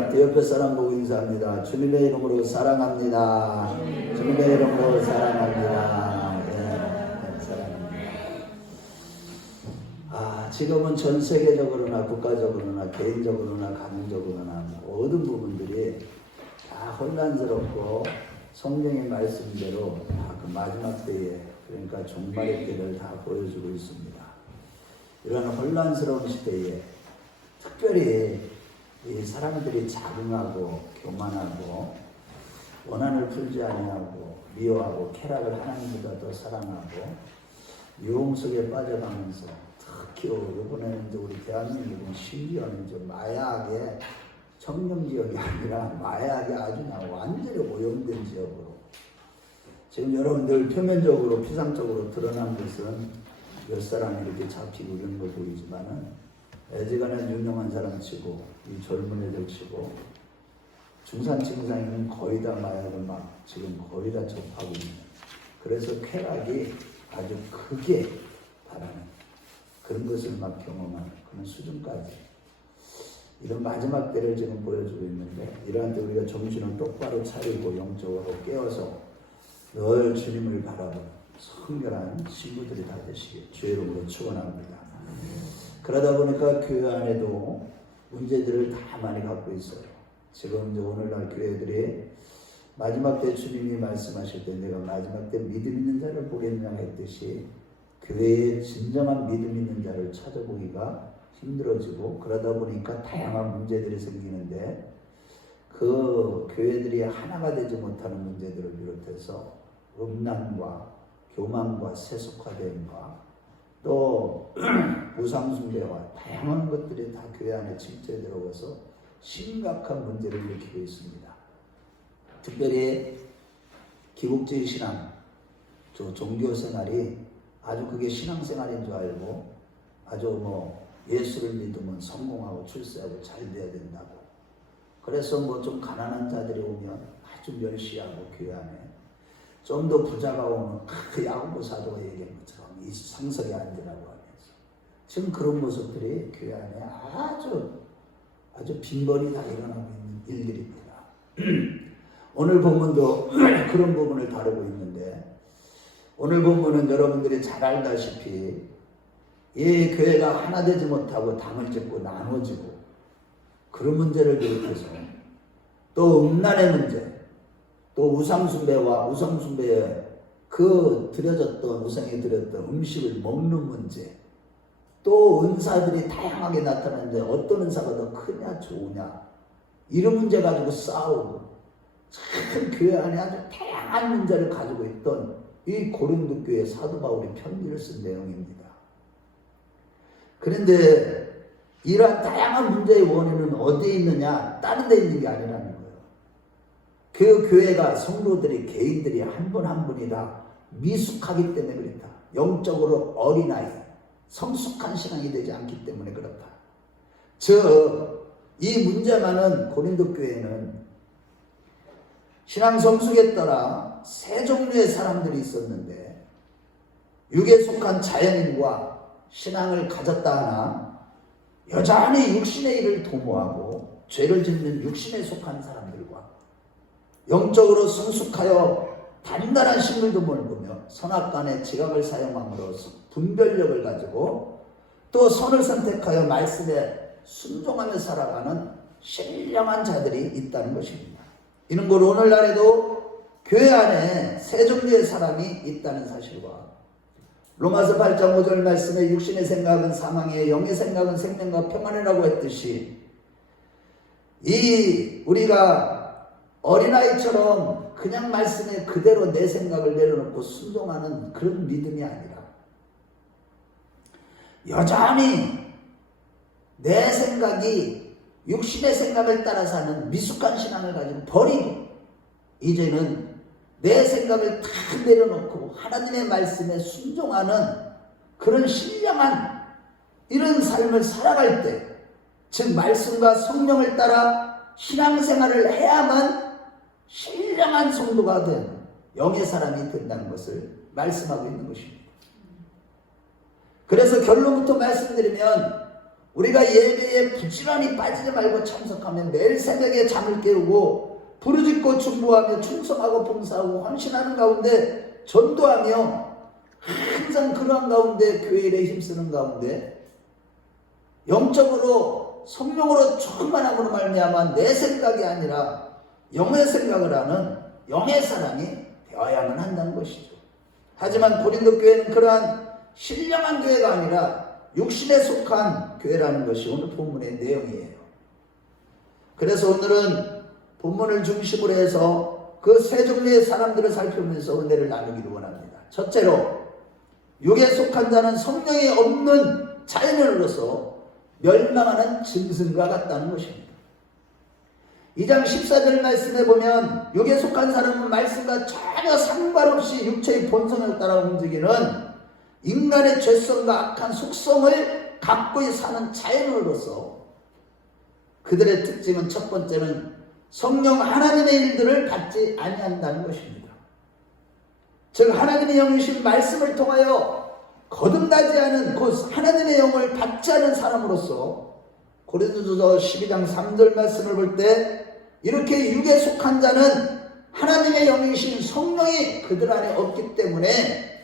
옆에 사람 보고 인사합니다. 주님의 이름으로 사랑합니다. 주님의 이름으로 사랑합니다. 네, 사랑합니다. 지금은 전 세계적으로나 국가적으로나 개인적으로나 가정적으로나 모든 부분들이 다 혼란스럽고 성경의 말씀대로 다 그 마지막 때에, 그러니까 종말의 때를 다 보여주고 있습니다. 이런 혼란스러운 시대에 특별히 이 사람들이 자긍하고 교만하고 원한을 풀지 아니하고 미워하고 쾌락을 하나님보다 더 사랑하고 유혹 속에 빠져가면서, 특히 이번에는 이제 우리 대한민국은 심지어는 이제 마약의 청정 지역이 아니라 마약이 아주 완전히 오염된 지역으로, 지금 여러분들 표면적으로 피상적으로 드러난 것은 몇 사람이 이렇게 잡히고 이런 거 보이지만은 애지간한 유명한 사람 치고 이 젊은 애들 치고 중산층상에는 거의 다 마약을 막 지금 거의 다 접하고 있는, 그래서 쾌락이 아주 크게 바라는 그런 것을 막 경험하는 그런 수준까지, 이런 마지막 때를 지금 보여주고 있는데, 이러한 때 우리가 정신을 똑바로 차리고 영적으로 깨어서 늘 주님을 바라보는 성결한 친구들이 다 되시길 주의 이름으로 축원합니다. 그러다 보니까 교회 안에도 문제들을 다 많이 갖고 있어요. 지금 이제 오늘날 교회들이 마지막 때 주님이 말씀하실 때 내가 마지막 때 믿음 있는 자를 보겠느냐 했듯이 교회에 진정한 믿음 있는 자를 찾아보기가 힘들어지고, 그러다 보니까 다양한 문제들이 생기는데, 그 교회들이 하나가 되지 못하는 문제들을 비롯해서 음란과 교만과 세속화됨과 또 우상숭배와 다양한 것들이 다 교회 안에 침투해 들어와서 심각한 문제를 일으키고 있습니다. 특별히 기국주의 신앙, 종교생활이 아주 그게 신앙생활인 줄 알고 아주 예수를 믿으면 성공하고 출세하고 잘 돼야 된다고, 그래서 좀 가난한 자들이 오면 아주 멸시하고 교회 안에, 좀 더 부자가 오면 그 야고보 사도가 얘기한 것처럼 이 상석에 앉으라고 하면서, 지금 그런 모습들이 교회 안에 아주 빈번히 다 일어나고 있는 일들입니다. 오늘 본문도 그런 부분을 다루고 있는데, 오늘 본문은 여러분들이 잘 알다시피 이 교회가 하나 되지 못하고 당을 짓고 나눠지고 그런 문제를 비롯해서 또 음란의 문제, 또 우상숭배와 우상숭배에 그 드려졌던 우상에 드렸던 음식을 먹는 문제, 또 은사들이 다양하게 나타나는데 어떤 은사가 더 크냐 좋으냐, 이런 문제 가지고 싸우고 참 교회 안에 아주 다양한 문제를 가지고 있던 이 고린도 교회 사도 바울이 편지를 쓴 내용입니다. 그런데 이러한 다양한 문제의 원인은 어디에 있느냐, 다른 데 있는 게 아니라는 거예요. 그 교회가 성도들이 개인들이 한 분 한 분이 다 미숙하기 때문에 그렇다. 영적으로 어린아이, 성숙한 신앙이 되지 않기 때문에 그렇다. 이 문제만은 고린도 교회는 신앙 성숙에 따라 세 종류의 사람들이 있었는데, 육에 속한 자연인과 신앙을 가졌다 하나 여전히 육신의 일을 도모하고 죄를 짓는 육신에 속한 사람들과, 영적으로 성숙하여 단단한 식물도문을 보며 선악간의 지각을 사용함으로써 분별력을 가지고 또 선을 선택하여 말씀에 순종하며 살아가는 신령한 자들이 있다는 것입니다. 이는 곧 오늘날에도 교회 안에 세 종류의 사람이 있다는 사실과, 로마서 8장 5절 말씀에 육신의 생각은 사망이요 영의 생각은 생명과 평안이라고 했듯이, 우리가 어린아이처럼 그냥 말씀에 그대로 내 생각을 내려놓고 순종하는 그런 믿음이 아니라, 여전히 내 생각이 육신의 생각을 따라 사는 미숙한 신앙을 가지고 버리고, 이제는 내 생각을 다 내려놓고 하나님의 말씀에 순종하는 그런 신령한 이런 삶을 살아갈 때, 즉 말씀과 성령을 따라 신앙생활을 해야만 신령한 성도가 된 영의 사람이 된다는 것을 말씀하고 있는 것입니다. 그래서 결론부터 말씀드리면 우리가 예배에 부지런히 빠지지 말고 참석하면 매일 새벽에 잠을 깨우고 부르짖고 중보하며 충성하고 봉사하고 헌신하는 가운데 전도하며 항상 그러한 가운데 교회 일에 힘쓰는 가운데 영적으로 성령으로 충만함으로 말미암아 내 생각이 아니라 영의 생각을 하는 영의 사람이 되어야만 한다는 것이죠. 하지만 고린도 교회는 그러한 신령한 교회가 아니라 육신에 속한 교회라는 것이 오늘 본문의 내용이에요. 그래서 오늘은 본문을 중심으로 해서 그 세 종류의 사람들을 살펴보면서 은혜를 나누기를 원합니다. 첫째로 육에 속한 자는 성령이 없는 자연인으로서 멸망하는 짐승과 같다는 것입니다. 2장 14절 말씀에 보면 육에 속한 사람은 말씀과 전혀 상관없이 육체의 본성을 따라 움직이는 인간의 죄성과 악한 속성을 갖고 사는 자연으로서 그들의 특징은 첫 번째는 성령 하나님의 일들을 받지 아니한다는 것입니다. 즉 하나님의 영이신 말씀을 통하여 거듭나지 않은 곧 하나님의 영을 받지 않은 사람으로서 고린도서 12장 3절 말씀을 볼 때 이렇게 육에 속한 자는 하나님의 영이신 성령이 그들 안에 없기 때문에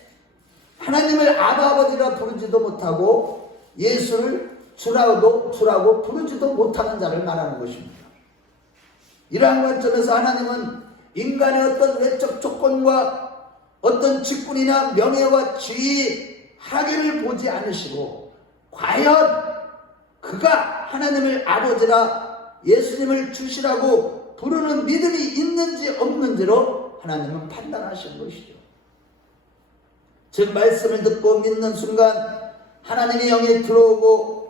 하나님을 아버지라 부르지도 못하고 예수를 주라고 부르지도 못하는 자를 말하는 것입니다. 이러한 관점에서 하나님은 인간의 어떤 외적 조건과 어떤 직분이나 명예와 지위, 학위를 보지 않으시고 과연 그가 하나님을 아버지라 예수님을 주시라고 부르는 믿음이 있는지 없는지로 하나님은 판단하시는 것이죠. 즉 말씀을 듣고 믿는 순간 하나님의 영이 들어오고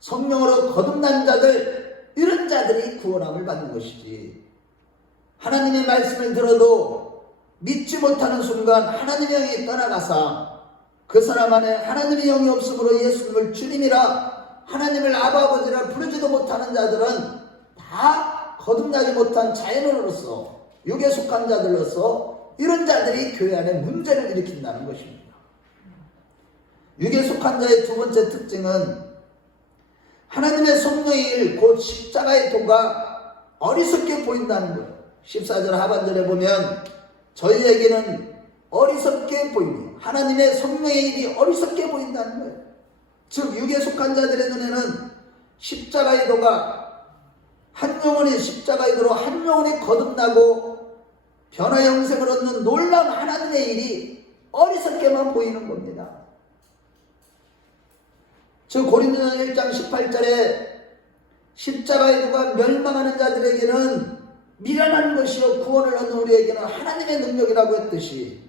성령으로 거듭난 자들, 이런 자들이 구원함을 받는 것이지, 하나님의 말씀을 들어도 믿지 못하는 순간 하나님의 영이 떠나가서 그 사람 안에 하나님의 영이 없으므로 예수님을 주님이라 하나님을 아버지라 부르지도 못하는 자들은 다 거듭나지 못한 자연으로서 육에 속한 자들로서 이런 자들이 교회 안에 문제를 일으킨다는 것입니다. 육에 속한 자의 두 번째 특징은 하나님의 성령의 일, 곧 십자가의 도가 어리석게 보인다는 거예요. 14절 하반절에 보면 저희에게는 어리석게 보이며 하나님의 성령의 일이 어리석게 보인다는 거예요. 즉 육에 속한 자들의 눈에는 십자가의 도가 한 영혼이 십자가의 도로 한 영혼이 거듭나고 변화 영생을 얻는 놀라운 하나님의 일이 어리석게만 보이는 겁니다. 즉 고린도서 1장 18절에 십자가의 도가 멸망하는 자들에게는 미련한 것이요 구원을 얻는 우리에게는 하나님의 능력이라고 했듯이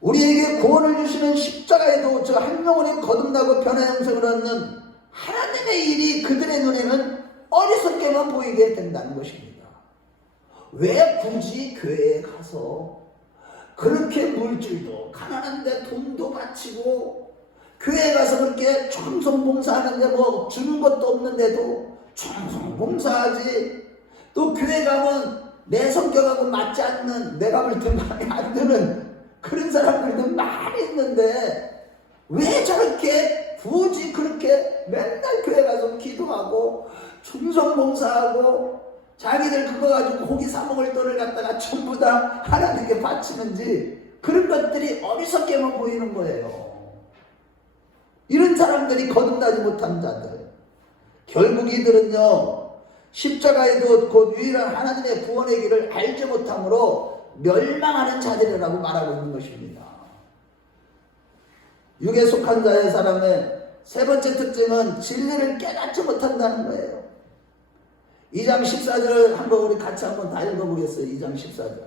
우리에게 구원을 주시는 십자가의 도, 즉 한 영혼이 거듭나고 변화 영생을 얻는 하나님의 일이 그들의 눈에는 어리석게만 보이게 된다는 것입니다. 왜 굳이 교회에 가서 그렇게 물질도 가난한데 돈도 바치고 교회에 가서 그렇게 청송봉사하는데 뭐 주는 것도 없는데도 청송봉사하지, 또 교회 가면 내 성격하고 맞지 않는, 내가 볼 때 마음에 안 드는 그런 사람들도 많이 있는데 왜 저렇게 굳이 그렇게 맨날 교회 가서 기도하고 충성봉사하고 자기들 그거 가지고 고기 사 먹을 돈을 갖다가 전부 다 하나님께 바치는지, 그런 것들이 어리석게만 보이는 거예요. 이런 사람들이 거듭나지 못한 자들, 결국 이들은요 십자가의 도, 곧 유일한 하나님의 구원의 길을 알지 못함으로 멸망하는 자들이라고 말하고 있는 것입니다. 육에 속한 자의 사람의 세 번째 특징은 진리를 깨닫지 못한다는 거예요. 2장 14절 한번 우리 같이 한번 다 읽어보겠어요. 2장 14절.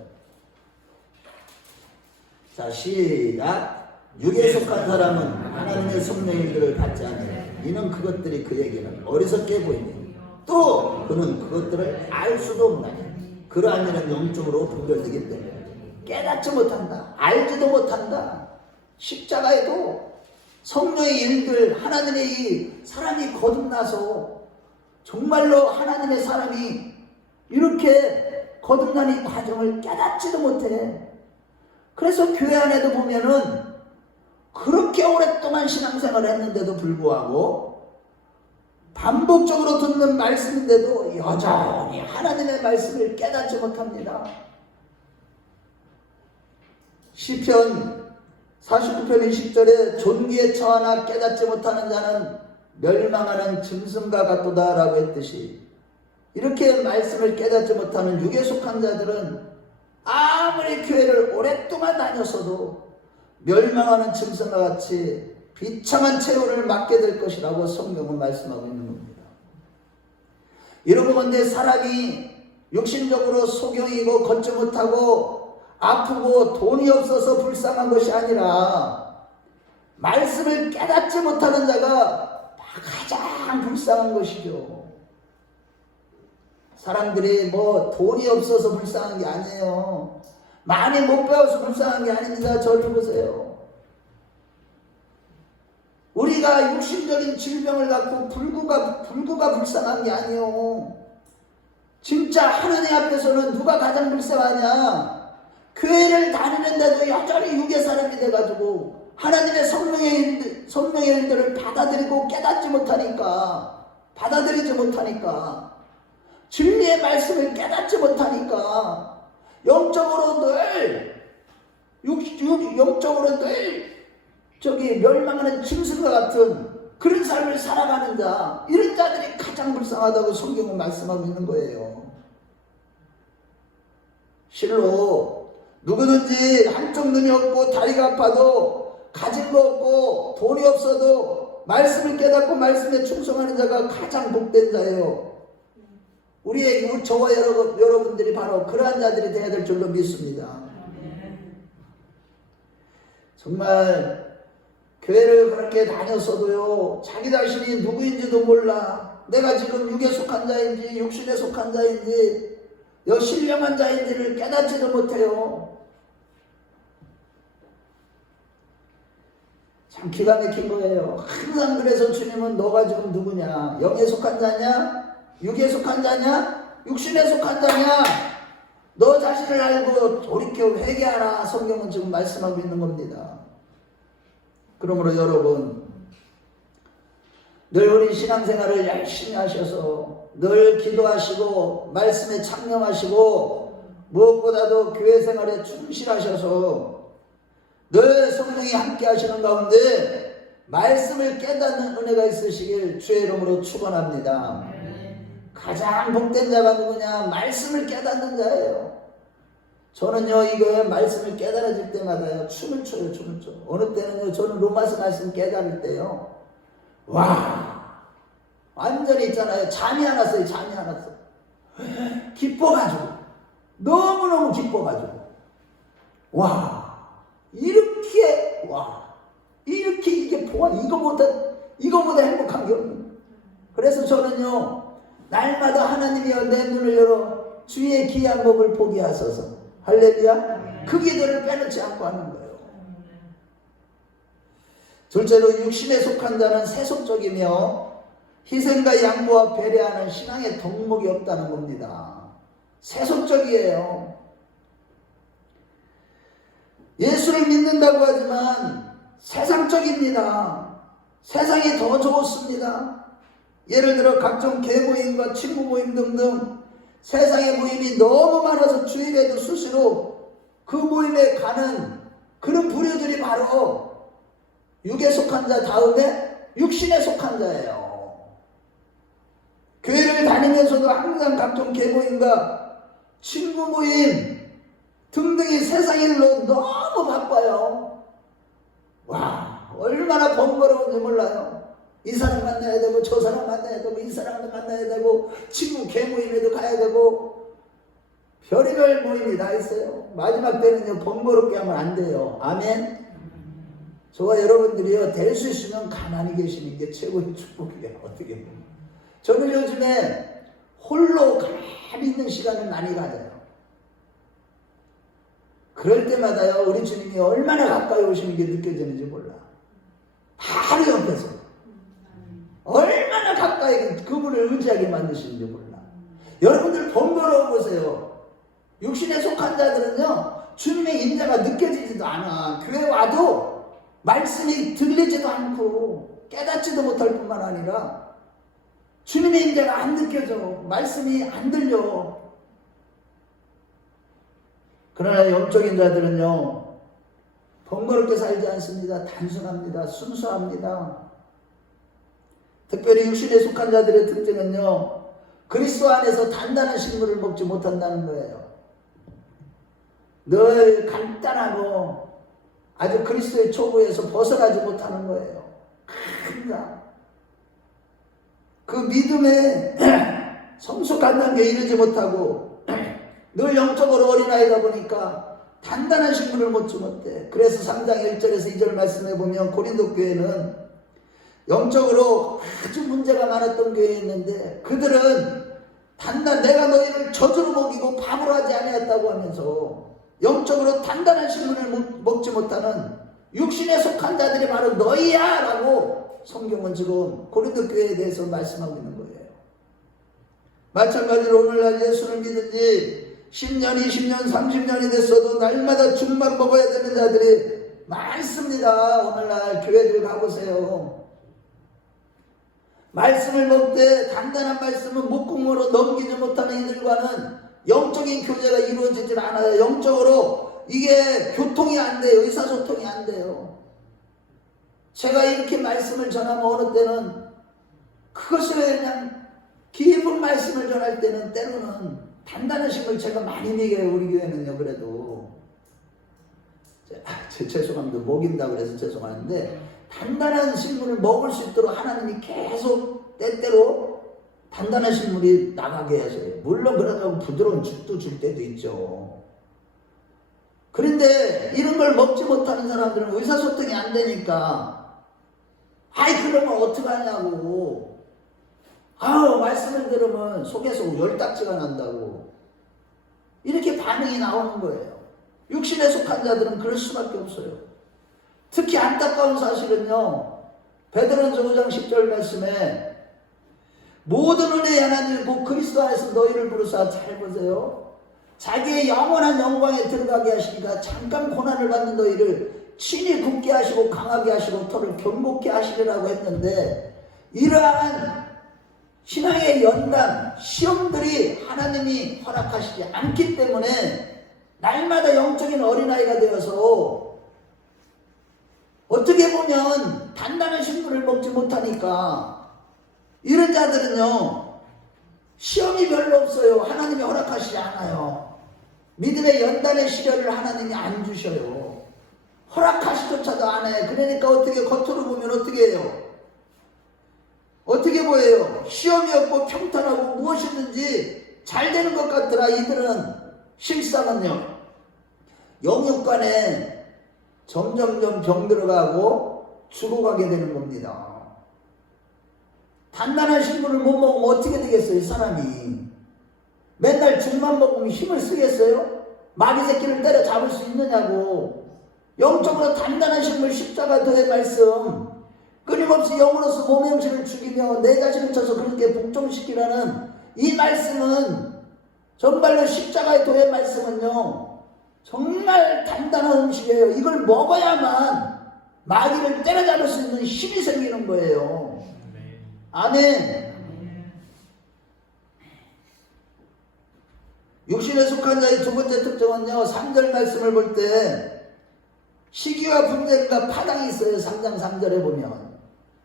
자, 시작. 육에 속한 사람은 하나님의 성령의 일들을 받지 않으며 이는 그것들이 그에게는 어리석게 보이니 또 그는 그것들을 알 수도 없나니 그러한 일은 영적으로 분별되기 때문에 깨닫지 못한다, 알지도 못한다. 십자가에도 성령의 일들, 하나님의 이 사람이 거듭나서 정말로 하나님의 사람이 이렇게 거듭난 이 과정을 깨닫지도 못해. 그래서 교회 안에도 보면은 그렇게 오랫동안 신앙생활을 했는데도 불구하고 반복적으로 듣는 말씀인데도 여전히 하나님의 말씀을 깨닫지 못합니다. 시편 49편 20절에 존귀에 처하나 깨닫지 못하는 자는 멸망하는 짐승과 같도다 라고 했듯이, 이렇게 말씀을 깨닫지 못하는 육에 속한 자들은 아무리 교회를 오랫동안 다녔어도 멸망하는 짐승과 같이 비참한 최후를 맞게 될 것이라고 성경은 말씀하고 있는 겁니다. 여러분, 근데 사람이 육신적으로 소경이고 걷지 못하고 아프고 돈이 없어서 불쌍한 것이 아니라 말씀을 깨닫지 못하는 자가 가장 불쌍한 것이죠. 사람들이 뭐 돈이 없어서 불쌍한 게 아니에요. 많이 못 배워서 불쌍한 게 아닙니다. 저를 보세요. 우리가 육신적인 질병을 갖고 불구가 불쌍한 게 아니에요. 진짜 하나님 앞에서는 누가 가장 불쌍하냐? 교회를 다니는데도 여전히 육의 사람이 돼가지고 하나님의 성령의 일들을 받아들이고 깨닫지 못하니까, 받아들이지 못하니까, 진리의 말씀을 깨닫지 못하니까 영적으로 늘 멸망하는 짐승과 같은 그런 삶을 살아가는 자, 이런 자들이 가장 불쌍하다고 성경은 말씀하고 있는 거예요. 실로 누구든지 한쪽 눈이 없고 다리가 아파도 가진 거 없고 돈이 없어도 말씀을 깨닫고 말씀에 충성하는 자가 가장 복된 자예요. 저와 여러분들이 바로 그러한 자들이 되어야 될 줄로 믿습니다. 정말 교회를 그렇게 다녔어도요, 자기 자신이 누구인지도 몰라. 내가 지금 육에 속한 자인지 육신에 속한 자인지 신령한 자인지를 깨닫지도 못해요. 참 기가 막힌 거예요. 항상 그래서 주님은 너가 지금 누구냐? 영에 속한 자냐? 육에 속한 자냐? 육신에 속한 자냐? 너 자신을 알고 돌이켜 회개하라. 성경은 지금 말씀하고 있는 겁니다. 그러므로 여러분, 늘 우리 신앙생활을 열심히 하셔서 늘 기도하시고 말씀에 창념하시고 무엇보다도 교회 생활에 충실하셔서 늘 성령이 함께 하시는 가운데 말씀을 깨닫는 은혜가 있으시길 주의 이름으로 축원합니다. 가장 복된 자가 누구냐? 말씀을 깨닫는 자예요. 저는요, 이거에 말씀을 깨달아질 때마다요, 춤을 춰요. 어느 때는요, 저는 로마서 말씀 깨달을 때요, 와, 완전히 있잖아요. 잠이 안 왔어요. 기뻐가지고, 너무너무 기뻐가지고, 이렇게 이게 이거보다 행복한 게 없는. 그래서 저는요, 날마다 하나님이여 내 눈을 열어 주의 귀한 법을 보게 하소서. 할렐루야. 그 기도를 빼놓지 않고 하는 거예요. 둘째로 육신에 속한 자는 세속적이며 희생과 양보와 배려하는 신앙의 덕목이 없다는 겁니다. 세속적이에요. 예수를 믿는다고 하지만 세상적입니다. 세상이 더 좋습니다. 예를 들어 각종 개모임과 친구 모임 등등 세상의 모임이 너무 많아서 주일에도 수시로 그 모임에 가는 그런 부류들이 바로 육에 속한 자 다음에 육신에 속한 자예요. 교회를 다니면서도 항상 각종 개모임과 친구 모임 등등이 세상 일로 너무 바빠요. 얼마나 번거로운지 몰라요. 이 사람 만나야 되고 저 사람 만나야 되고 이 사람도 만나야 되고 친구 개모임에도 가야 되고 별의별 모임이 다 있어요. 마지막 때는요, 번거롭게 하면 안 돼요. 아멘. 저와 여러분들이요, 될 수 있으면 가만히 계시는 게 최고의 축복이에요. 어떻게 보면 저는 요즘에 홀로 가만히 있는 시간을 많이 가져요. 그럴 때마다요, 우리 주님이 얼마나 가까이 오시는 게 느껴지는지 몰라. 바로 옆에서 얼마나 가까이 그분을 의지하게 만드시는지 몰라. 여러분들 번거로워 보세요. 육신에 속한 자들은요, 주님의 임재가 느껴지지도 않아. 교회 와도 말씀이 들리지도 않고 깨닫지도 못할 뿐만 아니라 주님의 임재가 안 느껴져. 말씀이 안 들려. 그러나 영적인 자들은요, 번거롭게 살지 않습니다. 단순합니다. 순수합니다. 특별히 육신에 속한 자들의 특징은요, 그리스도 안에서 단단한 식물을 먹지 못한다는 거예요. 늘 간단하고 아주 그리스도의 초보에서 벗어나지 못하는 거예요. 항상 그 믿음의 성숙한 단계에 이르지 못하고 늘 영적으로 어린아이다 보니까 단단한 식물을 먹지 못해. 그래서 3장 1절에서 2절 말씀해 보면 고린도 교회는 영적으로 아주 문제가 많았던 교회였는데 그들은 내가 너희를 저주로 먹이고 밥으로 하지 아니했다고 하면서 영적으로 단단한 식물을 먹지 못하는 육신에 속한 자들이 바로 너희야 라고 성경은 지금 고린도 교회에 대해서 말씀하고 있는 거예요. 마찬가지로 오늘날 예수를 믿은 지 10년, 20년, 30년이 됐어도 날마다 죽만 먹어야 되는 자들이 많습니다. 오늘날 교회들 가보세요. 말씀을 먹되 단단한 말씀을 목공으로 넘기지 못하는 이들과는 영적인 교제가 이루어지질 않아요. 영적으로 이게 교통이 안 돼요. 의사소통이 안 돼요. 제가 이렇게 말씀을 전하면 어느 때는 그것을 그냥 깊은 말씀을 전할 때는 때로는 단단한 식물 제가 많이 먹여요. 우리 교회는요. 그래도 죄송합니다. 먹인다고 그래서 죄송한데 단단한 식물을 먹을 수 있도록 하나님이 계속 때때로 단단한 식물이 나가게 하세요. 물론 그러다고 부드러운 죽도 줄 때도 있죠. 그런데 이런 걸 먹지 못하는 사람들은 의사소통이 안 되니까 그러면 어떡하냐고. 말씀을 들으면 속에서 열딱지가 난다고. 이렇게 반응이 나오는 거예요. 육신에 속한 자들은 그럴 수밖에 없어요. 특히 안타까운 사실은요, 베드로전서 5장 10절 말씀에 모든 은혜의 하나님 곧 그리스도 안에서 너희를 부르사, 잘 보세요, 자기의 영원한 영광에 들어가게 하시니까 잠깐 고난을 받는 너희를 친히 굳게 하시고 강하게 하시고 터를 견고케 하시리라고 했는데, 이러한 신앙의 연단, 시험들이 하나님이 허락하시지 않기 때문에 날마다 영적인 어린아이가 되어서 어떻게 보면 단단한 식물을 먹지 못하니까 이런 자들은요, 시험이 별로 없어요. 하나님이 허락하시지 않아요. 믿음의 연단의 시련을 하나님이 안 주셔요. 허락하시조차도 안 해. 그러니까 어떻게 겉으로 보면 어떻게 해요? 어떻게 보여요? 시험이 없고 평탄하고 무엇이든지 잘 되는 것 같더라. 이들은 실상은요, 영육간에 점점점 병들어가고 죽어가게 되는 겁니다. 단단한 식물을 못 먹으면 어떻게 되겠어요? 이 사람이 맨날 죽만 먹으면 힘을 쓰겠어요? 마귀 새끼를 때려 잡을 수 있느냐고. 영적으로 단단한 식물, 십자가 도의 말씀, 끊임없이 영으로서 몸의 형체를 죽이며 내 자신을 쳐서 그렇게 복종시키라는 이 말씀은, 정말로 십자가의 도의 말씀은요, 정말 단단한 음식이에요. 이걸 먹어야만 마귀를 때려잡을 수 있는 힘이 생기는 거예요. 아멘. 육신에 속한 자의 두 번째 특징은요, 3절 말씀을 볼 때 시기와 분쟁과 파당이 있어요. 3장 3절에 보면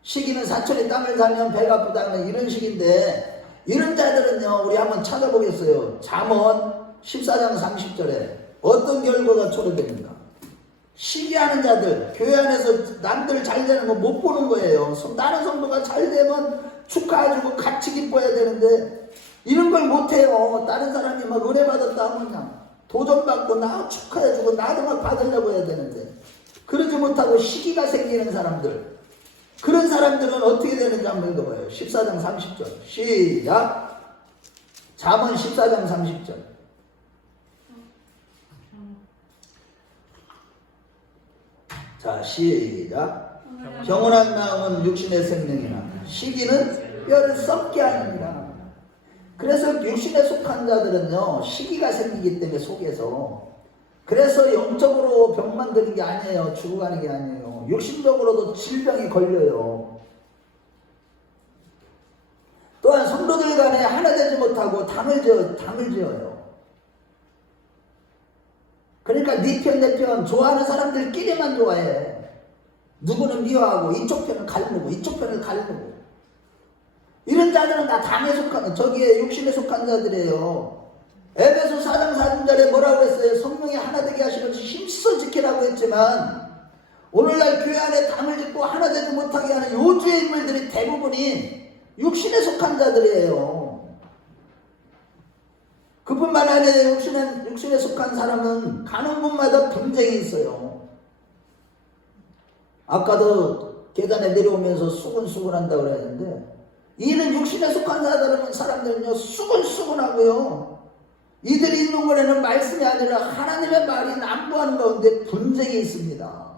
시기는 사촌이 땅을 사면 배가 아프다는 이런 식인데, 이런 자들은요, 우리 한번 찾아보겠어요. 잠언 14장 30절에 어떤 결과가 초래됩니까? 시기하는 자들, 교회 안에서 남들 잘 되는 거 못 보는 거예요. 다른 성도가 잘 되면 축하해주고 같이 기뻐해야 되는데 이런 걸 못해요. 다른 사람이 막 은혜 받았다 하면 그냥 도전받고 나 축하해주고 나도 막 받으려고 해야 되는데 그러지 못하고 시기가 생기는 사람들, 그런 사람들은 어떻게 되는지 한번 읽어봐요. 14장 30절 시작. 잠언 14장 30절. 자, 시작. 경건한 마음은 육신의 생명이나 시기는 뼈를 썩게 하느니라. 그래서 육신에 속한 자들은요, 시기가 생기기 때문에 속에서, 그래서 영적으로 병 만드는 게 아니에요. 죽어가는 게 아니에요. 육신적으로도 질병이 걸려요. 또한 만물간에 하나 되지 못하고 담을 지어요. 그러니까 네 편 내 편 좋아하는 사람들끼리만 좋아해. 누구는 미워하고 이쪽 편은 갈르고 이쪽 편을 갈르고. 이런 자들은 다 담에 속한, 저기에 육신에 속한 자들이에요. 에베소 4장 4절에 뭐라고 그랬어요? 성령이 하나 되게 하시면서 힘써 지키라고 했지만 오늘날 교회 안에 담을 짓고 하나 되지 못하게 하는 요주의 인물들이 대부분이 육신에 속한 자들이에요. 그뿐만 아니라 육신에 속한 사람은 가는 곳마다 분쟁이 있어요. 아까도 계단에 내려오면서 수근수근 한다고 그랬는데 이는 육신에 속한 사람들은요 수근수근하고요. 이들이 있는 곳에는 말씀이 아니라 하나님의 말이 남부하는 가운데 분쟁이 있습니다.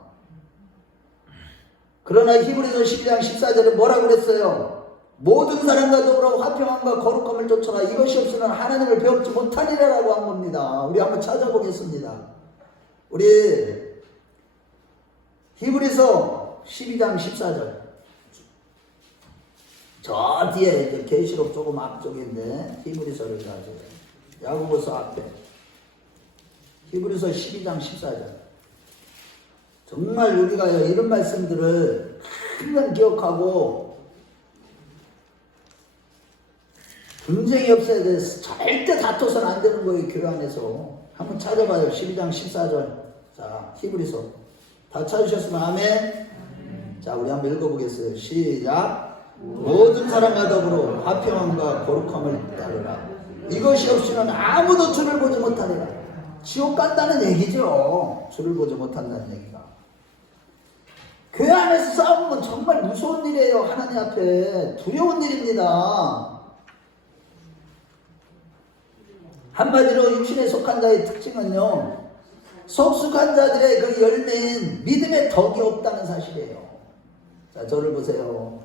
그러나 히브리서 12장 14절에 뭐라고 그랬어요? 모든 사람과 더불어 화평함과 거룩함을 쫓아라. 이것이 없으면 하나님을 배우지 못하리라고 한 겁니다. 우리 한번 찾아보겠습니다. 우리 히브리서 12장 14절 저 뒤에 이제 계시록 조금 앞쪽인데 히브리서를 가져요. 야고보서 앞에 히브리서 12장 14절 정말 우리가요 이런 말씀들을 항상 기억하고 분쟁이 없어야 돼. 절대 다퉈서는 안 되는 거예요. 교회 안에서 한번 찾아봐요. 12장 14절 자 히브리서 다 찾으셨으면 아멘. 자 우리 한번 읽어보겠어요. 시작. 모든 사람과 더불어 화평함과 거룩함을 따르라. 이것이 없이는 아무도 주를 보지 못하리라. 지옥 간다는 얘기죠. 주를 보지 못한다는 얘기가. 교회 안에서 싸우는 건 정말 무서운 일이에요. 하나님 앞에 두려운 일입니다. 한마디로 육신에 속한 자의 특징은요 속숙한 자들의 그 열매인 믿음의 덕이 없다는 사실이에요. 자 저를 보세요.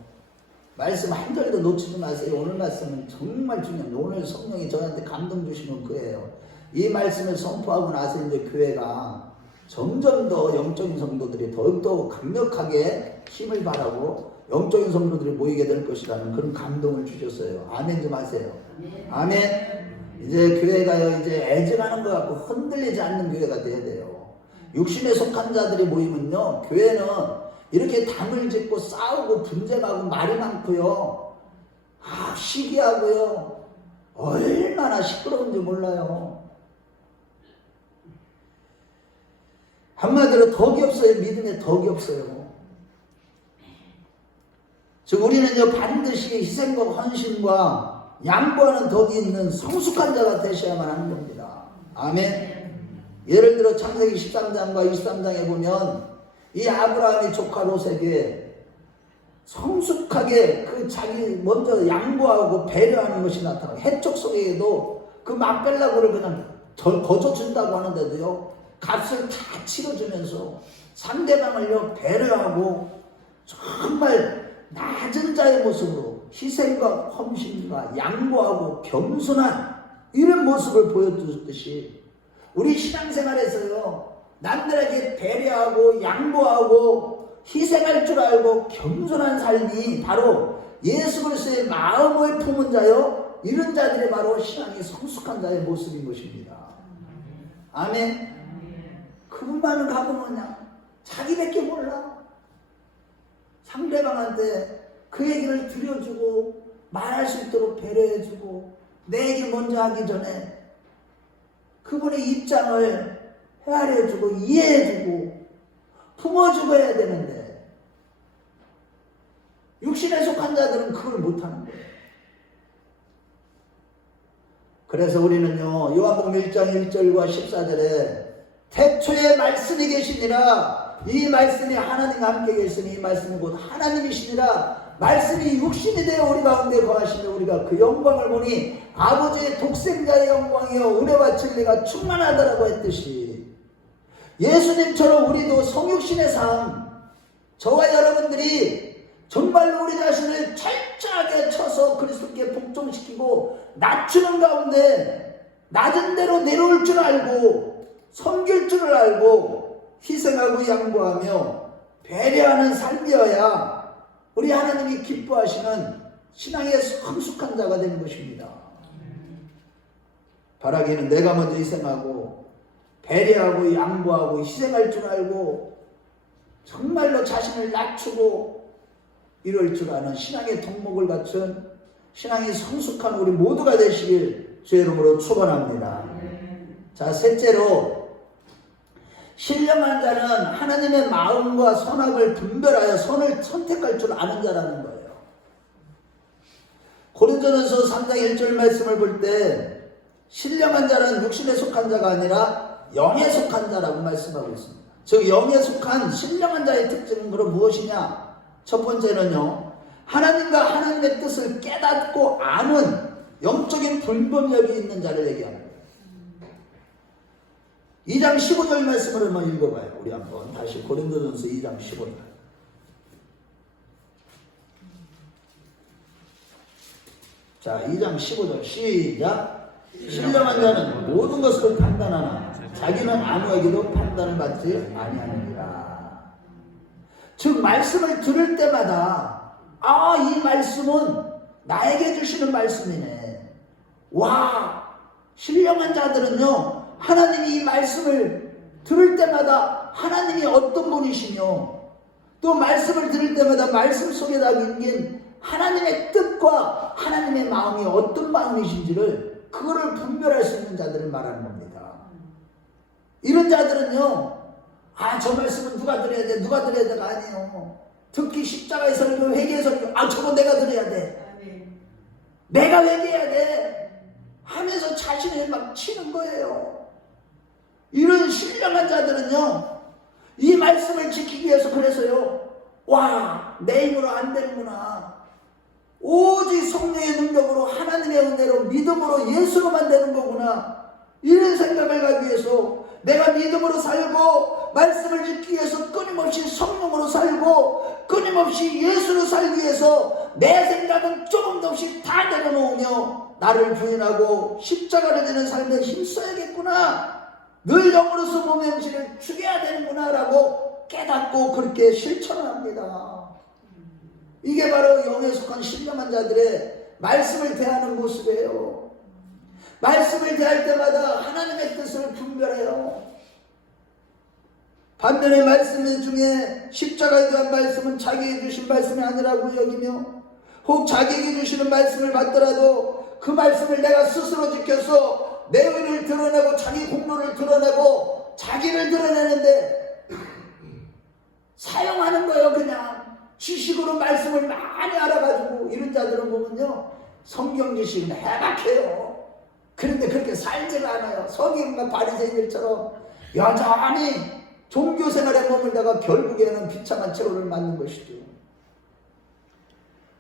말씀 한 절도 놓치지 마세요. 오늘 말씀은 정말 중요합니다. 오늘 성령이 저한테 감동 주시는 거예요. 이 말씀을 선포하고 나서 이제 교회가 점점 더 영적인 성도들이 더욱더 강력하게 힘을 발하고 영적인 성도들이 모이게 될 것이라는 그런 감동을 주셨어요. 아멘 좀 하세요. 아멘. 이제 교회가요 이제 애증하는 것 같고 흔들리지 않는 교회가 돼야 돼요. 육신에 속한 자들이 모이면요 교회는 이렇게 담을 짓고 싸우고 분쟁하고 말이 많고요. 시기하고요. 얼마나 시끄러운지 몰라요. 한마디로 덕이 없어요. 믿음에 덕이 없어요. 즉 우리는요 반드시 희생과 헌신과 양보하는 덕이 있는 성숙한 자가 되셔야만 하는 겁니다. 아멘. 예를 들어 창세기 13장과 23장에 보면 이 아브라함이 조카 롯에게 성숙하게 그 자기 먼저 양보하고 배려하는 것이 나타나고 해적 속에도 그 막벨라고를 그냥 거저 준다고 하는데도요 값을 다 치러주면서 상대방을요 배려하고 정말 낮은 자의 모습으로 희생과 헌신과 양보하고 겸손한 이런 모습을 보여주듯이 우리 신앙생활에서요 남들에게 배려하고 양보하고 희생할 줄 알고 겸손한 삶이 바로 예수 그리스도의 마음을 품은 자요 이런 자들이 바로 신앙이 성숙한 자의 모습인 것입니다. 아멘. 그분만은 가보면 그냥 자기밖에 몰라. 상대방한테 그 얘기를 들려주고 말할 수 있도록 배려해주고 내 얘기를 먼저 하기 전에 그분의 입장을 헤아려주고 이해해주고 품어주고 해야 되는데 육신에 속한 자들은 그걸 못하는 거예요. 그래서 우리는요 요한복음 1장 1절과 14절에 태초에 말씀이 계시니라 이 말씀이 하나님과 함께 계시니 이 말씀이 곧 하나님이시니라 말씀이 육신이 되어 우리 가운데 거하시며 우리가 그 영광을 보니 아버지의 독생자의 영광이요 은혜와 진리가 충만하다라고 했듯이 예수님처럼 우리도 성육신의 삶 저와 여러분들이 정말로 우리 자신을 철저하게 쳐서 그리스도께 복종시키고 낮추는 가운데 낮은 대로 내려올 줄 알고 섬길 줄을 알고 희생하고 양보하며 배려하는 삶이어야 우리 하나님이 기뻐하시는 신앙의 성숙한 자가 되는 것입니다. 바라기는 내가 먼저 희생하고 배려하고 양보하고 희생할 줄 알고 정말로 자신을 낮추고 이럴 줄 아는 신앙의 덕목을 갖춘 신앙이 성숙한 우리 모두가 되시길 주의 이름으로 축원합니다. 자, 셋째로 신령한 자는 하나님의 마음과 선악을 분별하여 선을 선택할 줄 아는 자라는 거예요. 고린도전서 3장 1절 말씀을 볼 때 신령한 자는 육신에 속한 자가 아니라 영에 속한 자라고 말씀하고 있습니다. 즉 영에 속한 신령한 자의 특징은 그럼 무엇이냐? 첫 번째는요, 하나님과 하나님의 뜻을 깨닫고 아는 영적인 분별력이 있는 자를 얘기하는 거예요. 2장 15절 말씀을 한번 읽어봐요. 우리 한번 다시 고린도전서 2장 15절. 자, 2장 15절 시작. 신령한 자는 모든 것을 판단하나 자기는 아무에게도 판단을 받지 아니하느니라. 즉 말씀을 들을 때마다 이 말씀은 나에게 주시는 말씀이네. 와, 신령한 자들은요, 하나님이 이 말씀을 들을 때마다 하나님이 어떤 분이시며 또 말씀을 들을 때마다 말씀 속에 담긴 하나님의 뜻과 하나님의 마음이 어떤 마음이신지를 그거를 분별할 수 있는 자들을 말하는 겁니다. 이런 자들은요, 저 말씀은 누가 들어야 돼, 누가 들어야 돼가 아니에요. 특히 십자가의 설교, 회개의 설교, 저거 내가 들어야 돼, 내가 회개해야 돼 하면서 자신을 막 치는 거예요. 이런 신령한 자들은요, 이 말씀을 지키기 위해서 그래서요, 내 힘으로 안 되는구나, 오직 성령의 능력으로 하나님의 은혜로 믿음으로 예수로만 되는 거구나, 이런 생각을 가기 위해서 내가 믿음으로 살고 말씀을 지키기 위해서 끊임없이 성령으로 살고 끊임없이 예수로 살기 위해서 내 생각은 조금도 없이 다 내려놓으며 나를 부인하고 십자가를 지는 삶에 힘써야겠구나, 늘 영으로서 몸의 음식을 죽여야 되는구나 라고 깨닫고 그렇게 실천을 합니다. 이게 바로 영에 속한 신령한 자들의 말씀을 대하는 모습이에요. 말씀을 대할 때마다 하나님의 뜻을 분별해요. 반면에 말씀 중에 십자가에 대한 말씀은 자기에게 주신 말씀이 아니라고 여기며 혹 자기에게 주시는 말씀을 받더라도 그 말씀을 내가 스스로 지켜서 내 의를 드러내고 자기 공로를 드러내고 자기를 드러내는데 사용하는 거예요. 그냥 지식으로 말씀을 많이 알아가지고 이런 자들은 보면요, 성경 지식은 해박해요. 그런데 그렇게 살지가 않아요. 서기관과 바리새인들처럼 여전히 종교생활에 머물다가 결국에는 비참한 최후를 맞는 것이죠.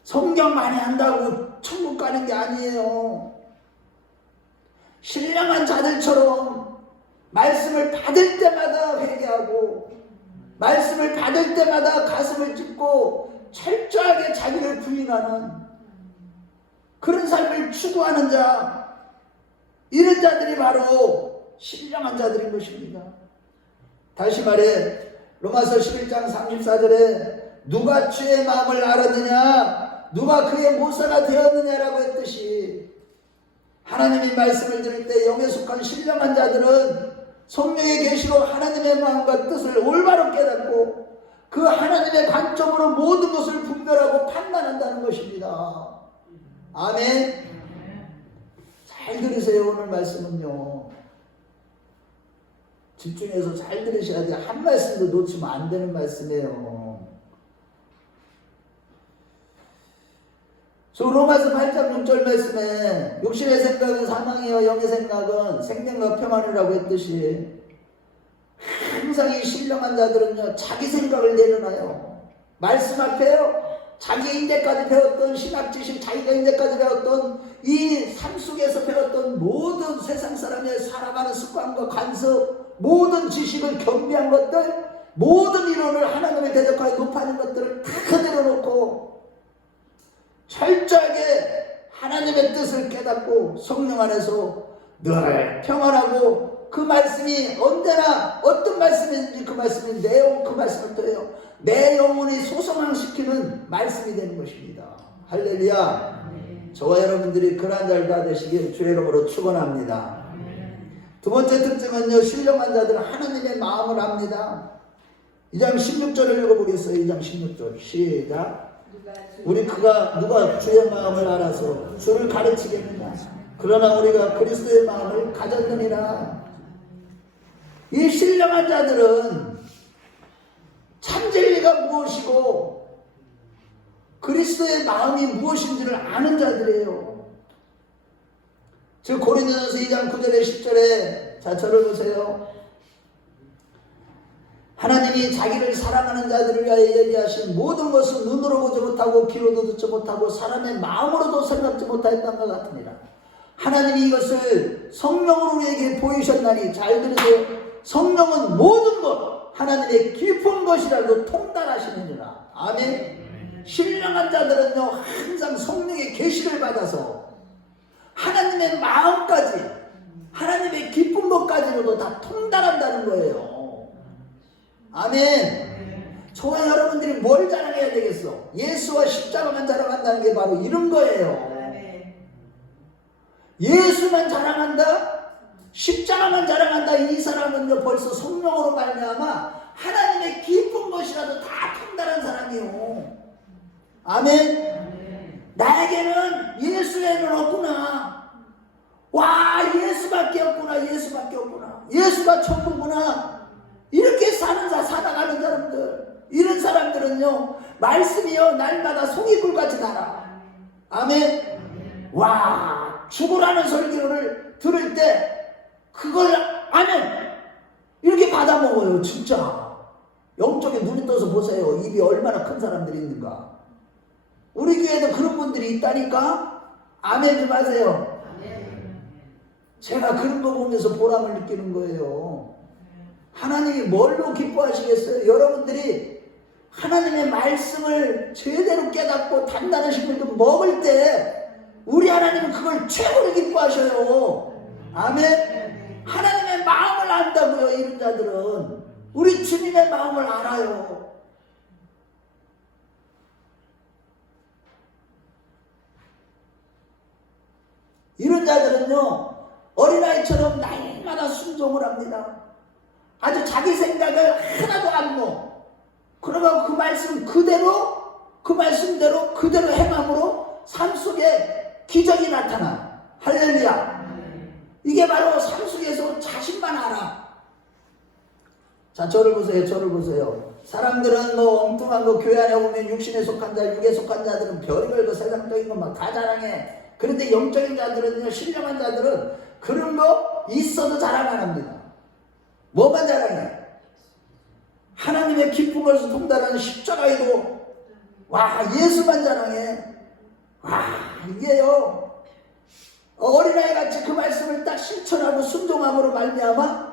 성경 많이 한다고 천국 가는 게 아니에요. 신령한 자들처럼 말씀을 받을 때마다 회개하고 말씀을 받을 때마다 가슴을 찢고 철저하게 자기를 부인하는 그런 삶을 추구하는 자, 이런 자들이 바로 신령한 자들인 것입니다. 다시 말해 로마서 11장 34절에 누가 주의 마음을 알았느냐, 누가 그의 모사가 되었느냐라고 했듯이 하나님의 말씀을 들을 때 영에 속한 신령한 자들은 성령의 계시로 하나님의 마음과 뜻을 올바로 깨닫고 그 하나님의 관점으로 모든 것을 분별하고 판단한다는 것입니다. 아멘. 잘 들으세요. 오늘 말씀은요, 집중해서 잘 들으셔야 돼요. 한 말씀도 놓치면 안 되는 말씀이에요. 저 로마서 8장 6절 말씀에 육신의 생각은 사망이요 영의 생각은 생명과 평안이라고 했듯이 항상 이 신령한 자들은요, 자기 생각을 내려놔요. 말씀 앞에요, 자기 인제까지 배웠던 신학 지식, 자기가 인제까지 배웠던 이 삶 속에서 배웠던 모든 세상 사람의 살아가는 습관과 관습, 모든 지식을 경비한 것들, 모든 이론을 하나님의 대적하여 높아진 것들을 다 내려놓고 철저하게 하나님의 뜻을 깨닫고 성령 안에서 늘 평안하고 그 말씀이 언제나 어떤 말씀인지 그 말씀의 내용, 그 말씀을 또해요 내 영혼이 소성화시키는 말씀이 되는 것입니다. 할렐루야. 저와 여러분들이 그러한 날 다 되시길 주의 이름으로 축원합니다. 두 번째 특징은요, 신령한 자들은 하나님의 마음을 압니다. 2장 16절을 읽어보겠어요. 2장 16절 시작. 우리 누가 주의 마음을 알아서 주를 가르치겠느냐. 그러나 우리가 그리스도의 마음을 가졌느니라. 이 신령한 자들은 참 진리가 무엇이고 그리스도의 마음이 무엇인지를 아는 자들이에요. 즉 고린도전서 2장 9절에 10절에 자 저를 보세요. 하나님이 자기를 사랑하는 자들을 위하여 얘기하신 모든 것은 눈으로 보지 못하고 귀로도 듣지 못하고 사람의 마음으로도 생각지 못하였던 것 같으니라. 하나님이 이것을 성령으로 우리에게 보이셨나니 잘 들으세요. 성령은 모든 것 하나님의 깊은 것이라도 통달하시느니라. 아멘. 신령한 자들은요 항상 성령의 계시를 받아서 하나님의 마음까지 하나님의 깊은 것까지로도 다 통달한다는 거예요. 아멘. 저와 여러분들이 뭘 자랑해야 되겠어? 예수와 십자가만 자랑한다는 게 바로 이런 거예요. 예수만 자랑한다? 십자가만 자랑한다? 이 사람은요 벌써 성령으로 말미암아 하나님의 깊은 것이라도 다 통달한 사람이요. 아멘. 나에게는 예수 외에는 없구나. 와, 예수밖에 없구나. 예수밖에 없구나. 예수가 전부구나. 이렇게 살아가는 사람들, 이런 사람들은요 말씀이요 날마다 송이굴같이 달아. 아멘. 와, 죽으라는 설교를 들을 때 그걸 아멘 이렇게 받아먹어요. 진짜 영적인 눈이 떠서 보세요. 입이 얼마나 큰 사람들이 있는가. 우리 교회에도 그런 분들이 있다니까. 아멘 좀 하세요. 제가 그런 거 보면서 보람을 느끼는 거예요. 하나님이 뭘로 기뻐하시겠어요? 여러분들이 하나님의 말씀을 제대로 깨닫고 단단한 식물도 먹을 때 우리 하나님은 그걸 최고로 기뻐하셔요. 아멘. 하나님의 마음을 안다고요. 이런 자들은 우리 주님의 마음을 알아요. 이런 자들은요 어린아이처럼 날마다 순종을 합니다. 아주 자기 생각을 하나도 안 넣어. 그러면 그 말씀 그대로 그 말씀대로 그대로 행함으로 삶 속에 기적이 나타나. 할렐루야. 이게 바로 삶 속에서 자신만 알아. 자 저를 보세요. 저를 보세요. 사람들은 뭐 엉뚱한 거 교회 안에 오면 육신에 속한 자 육에 속한 자들은 별의별 거 세상적인 거 막 다 자랑해. 그런데 영적인 자들은요 신령한 자들은 그런 거 있어도 자랑 안 합니다. 뭐만 자랑해? 하나님의 기쁜 것을 통달하는 십자가에도 와 예수만 자랑해. 와 이게요 어린아이 같이 그 말씀을 딱 실천하고 순종함으로 말미암아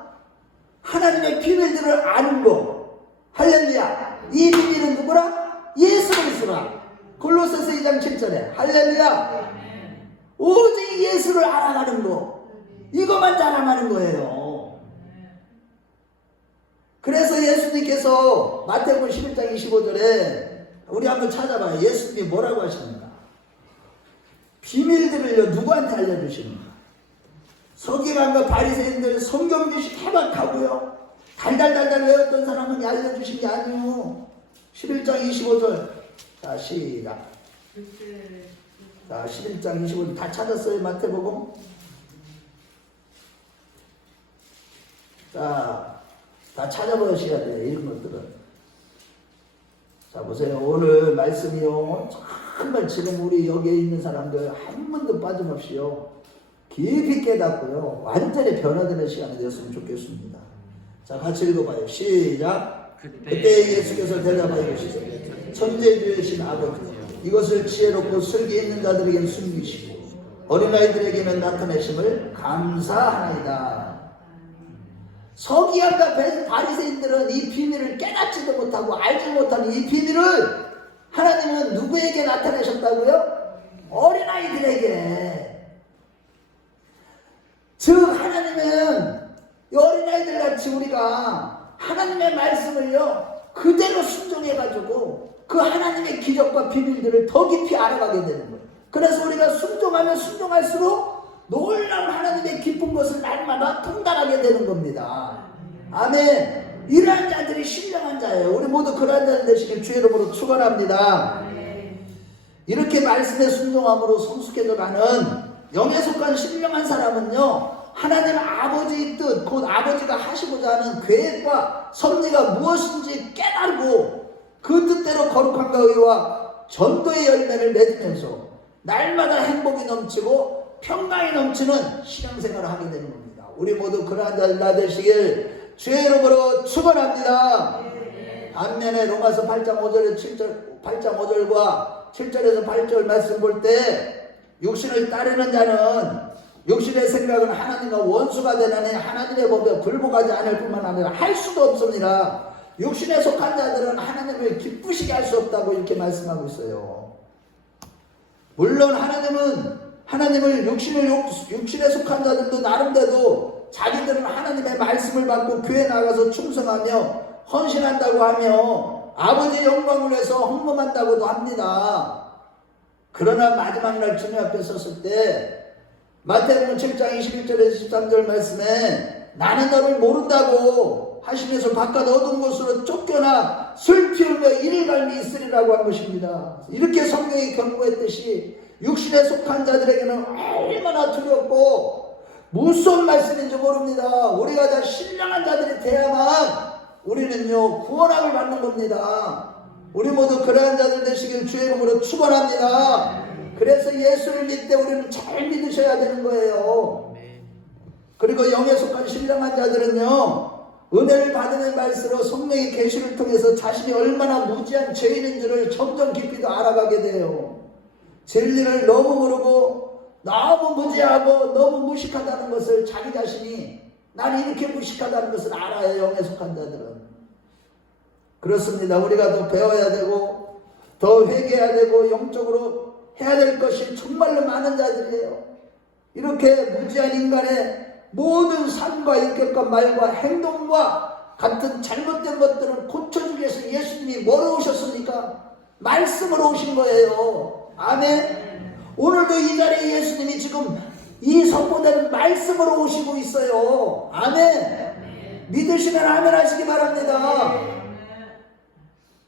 하나님의 비밀들을 아는 거. 할렐루야. 이 비밀은 누구라? 예수 그리스도라. 골로새서 2장 7절에 할렐루야. 오직 예수를 알아가는 거. 이것만 자랑하는 거예요. 그래서 예수님께서 마태복음 11장 25절에 우리 한번 찾아봐요. 예수님이 뭐라고 하십니까? 비밀들을요 누구한테 알려주십니까? 서기관과 바리새인들 성경 지식 해박하고요 달달달달 외웠던 사람은 알려주신 게 아니에요. 11장 25절 자 시작. 자 11장 25절 다 찾았어요? 마태복음. 자 다 찾아보셔야 돼요. 이런 것들은. 자 보세요. 오늘 말씀이요 정말 지금 우리 여기에 있는 사람들 한 번도 빠짐없이요 깊이 깨닫고요 완전히 변화되는 시간이 되었으면 좋겠습니다. 자 같이 읽어봐요. 시작. 그때 예수께서 대답하여 이르시되 천재주이신 아버지 이것을 지혜롭고 슬기 있는 자들에게 숨기시고 어린아이들에게는 나타내심을 감사하나이다. 서기관과 바리새인들은 이 비밀을 깨닫지도 못하고 알지 못하는 이 비밀을 하나님은 누구에게 나타내셨다고요? 어린아이들에게. 즉 하나님은 어린아이들 같이 우리가 하나님의 말씀을요 그대로 순종해가지고 그 하나님의 기적과 비밀들을 더 깊이 알아가게 되는 거예요. 그래서 우리가 순종하면 순종할수록 놀라운 하나님의 깊은 것을 날마다 통달하게 되는 겁니다. 아멘. 이러한 자들이 신령한 자예요. 우리 모두 그러한 자들 되시길 주의 이름으로 축원합니다. 이렇게 말씀에 순종함으로 성숙해져가는 영에 속한 신령한 사람은요, 하나님 아버지의 뜻, 곧 아버지가 하시고자 하는 계획과 섭리가 무엇인지 깨달고 그 뜻대로 거룩함과 의와 전도의 열매를 맺으면서 날마다 행복이 넘치고 평강이 넘치는 신앙생활을 하게 되는 겁니다. 우리 모두 그러한 자들 다 되시길 주의 이름으로 축원합니다. 반면에 로마서 8장 5절과 7절에서 8절 말씀 볼 때 육신을 따르는 자는 육신의 생각은 하나님과 원수가 되나니 하나님의 법에 불복하지 않을 뿐만 아니라 할 수도 없습니다. 육신에 속한 자들은 하나님을 기쁘시게 할 수 없다고 이렇게 말씀하고 있어요. 물론 하나님을 육신에 속한 자들도 나름대로 자기들은 하나님의 말씀을 받고 교회 나가서 충성하며 헌신한다고 하며 아버지의 영광을 위해서 헌금한다고도 합니다. 그러나 마지막 날 주님 앞에 섰을 때 마태복음 7장 21절에서 13절 말씀에 나는 너를 모른다고 하시면서 바깥 어두운 곳으로 쫓겨나 술 피우며 일일갈미 있으리라고 한 것입니다. 이렇게 성경이 경고했듯이 육신에 속한 자들에게는 얼마나 두렵고 무서운 말씀인지 모릅니다. 우리가 다 신령한 자들이 돼야만 우리는요 구원함을 받는 겁니다. 우리 모두 그러한 자들 되시길 주의 이름으로 축원합니다. 그래서 예수를 믿을 때 우리는 잘 믿으셔야 되는 거예요. 그리고 영에 속한 신령한 자들은요 은혜를 받으면 갈수록 성령의 계시를 통해서 자신이 얼마나 무지한 죄인인 줄을 점점 깊이 더 알아가게 돼요. 진리를 너무 모르고 너무 무지하고 너무 무식하다는 것을 자기 자신이 난 이렇게 무식하다는 것을 알아요. 영에 속한 자들은. 그렇습니다. 우리가 더 배워야 되고 더 회개해야 되고 영적으로 해야 될 것이 정말로 많은 자들이에요. 이렇게 무지한 인간의 모든 삶과 인격과 말과 행동과 같은 잘못된 것들을 고쳐주기 위해서 예수님이 뭐로 오셨습니까? 말씀으로 오신 거예요. 아멘. 오늘도 이 자리에 예수님이 지금 이 성모대는 말씀으로 오시고 있어요. 아멘. 믿으시면 아멘 하시기 바랍니다.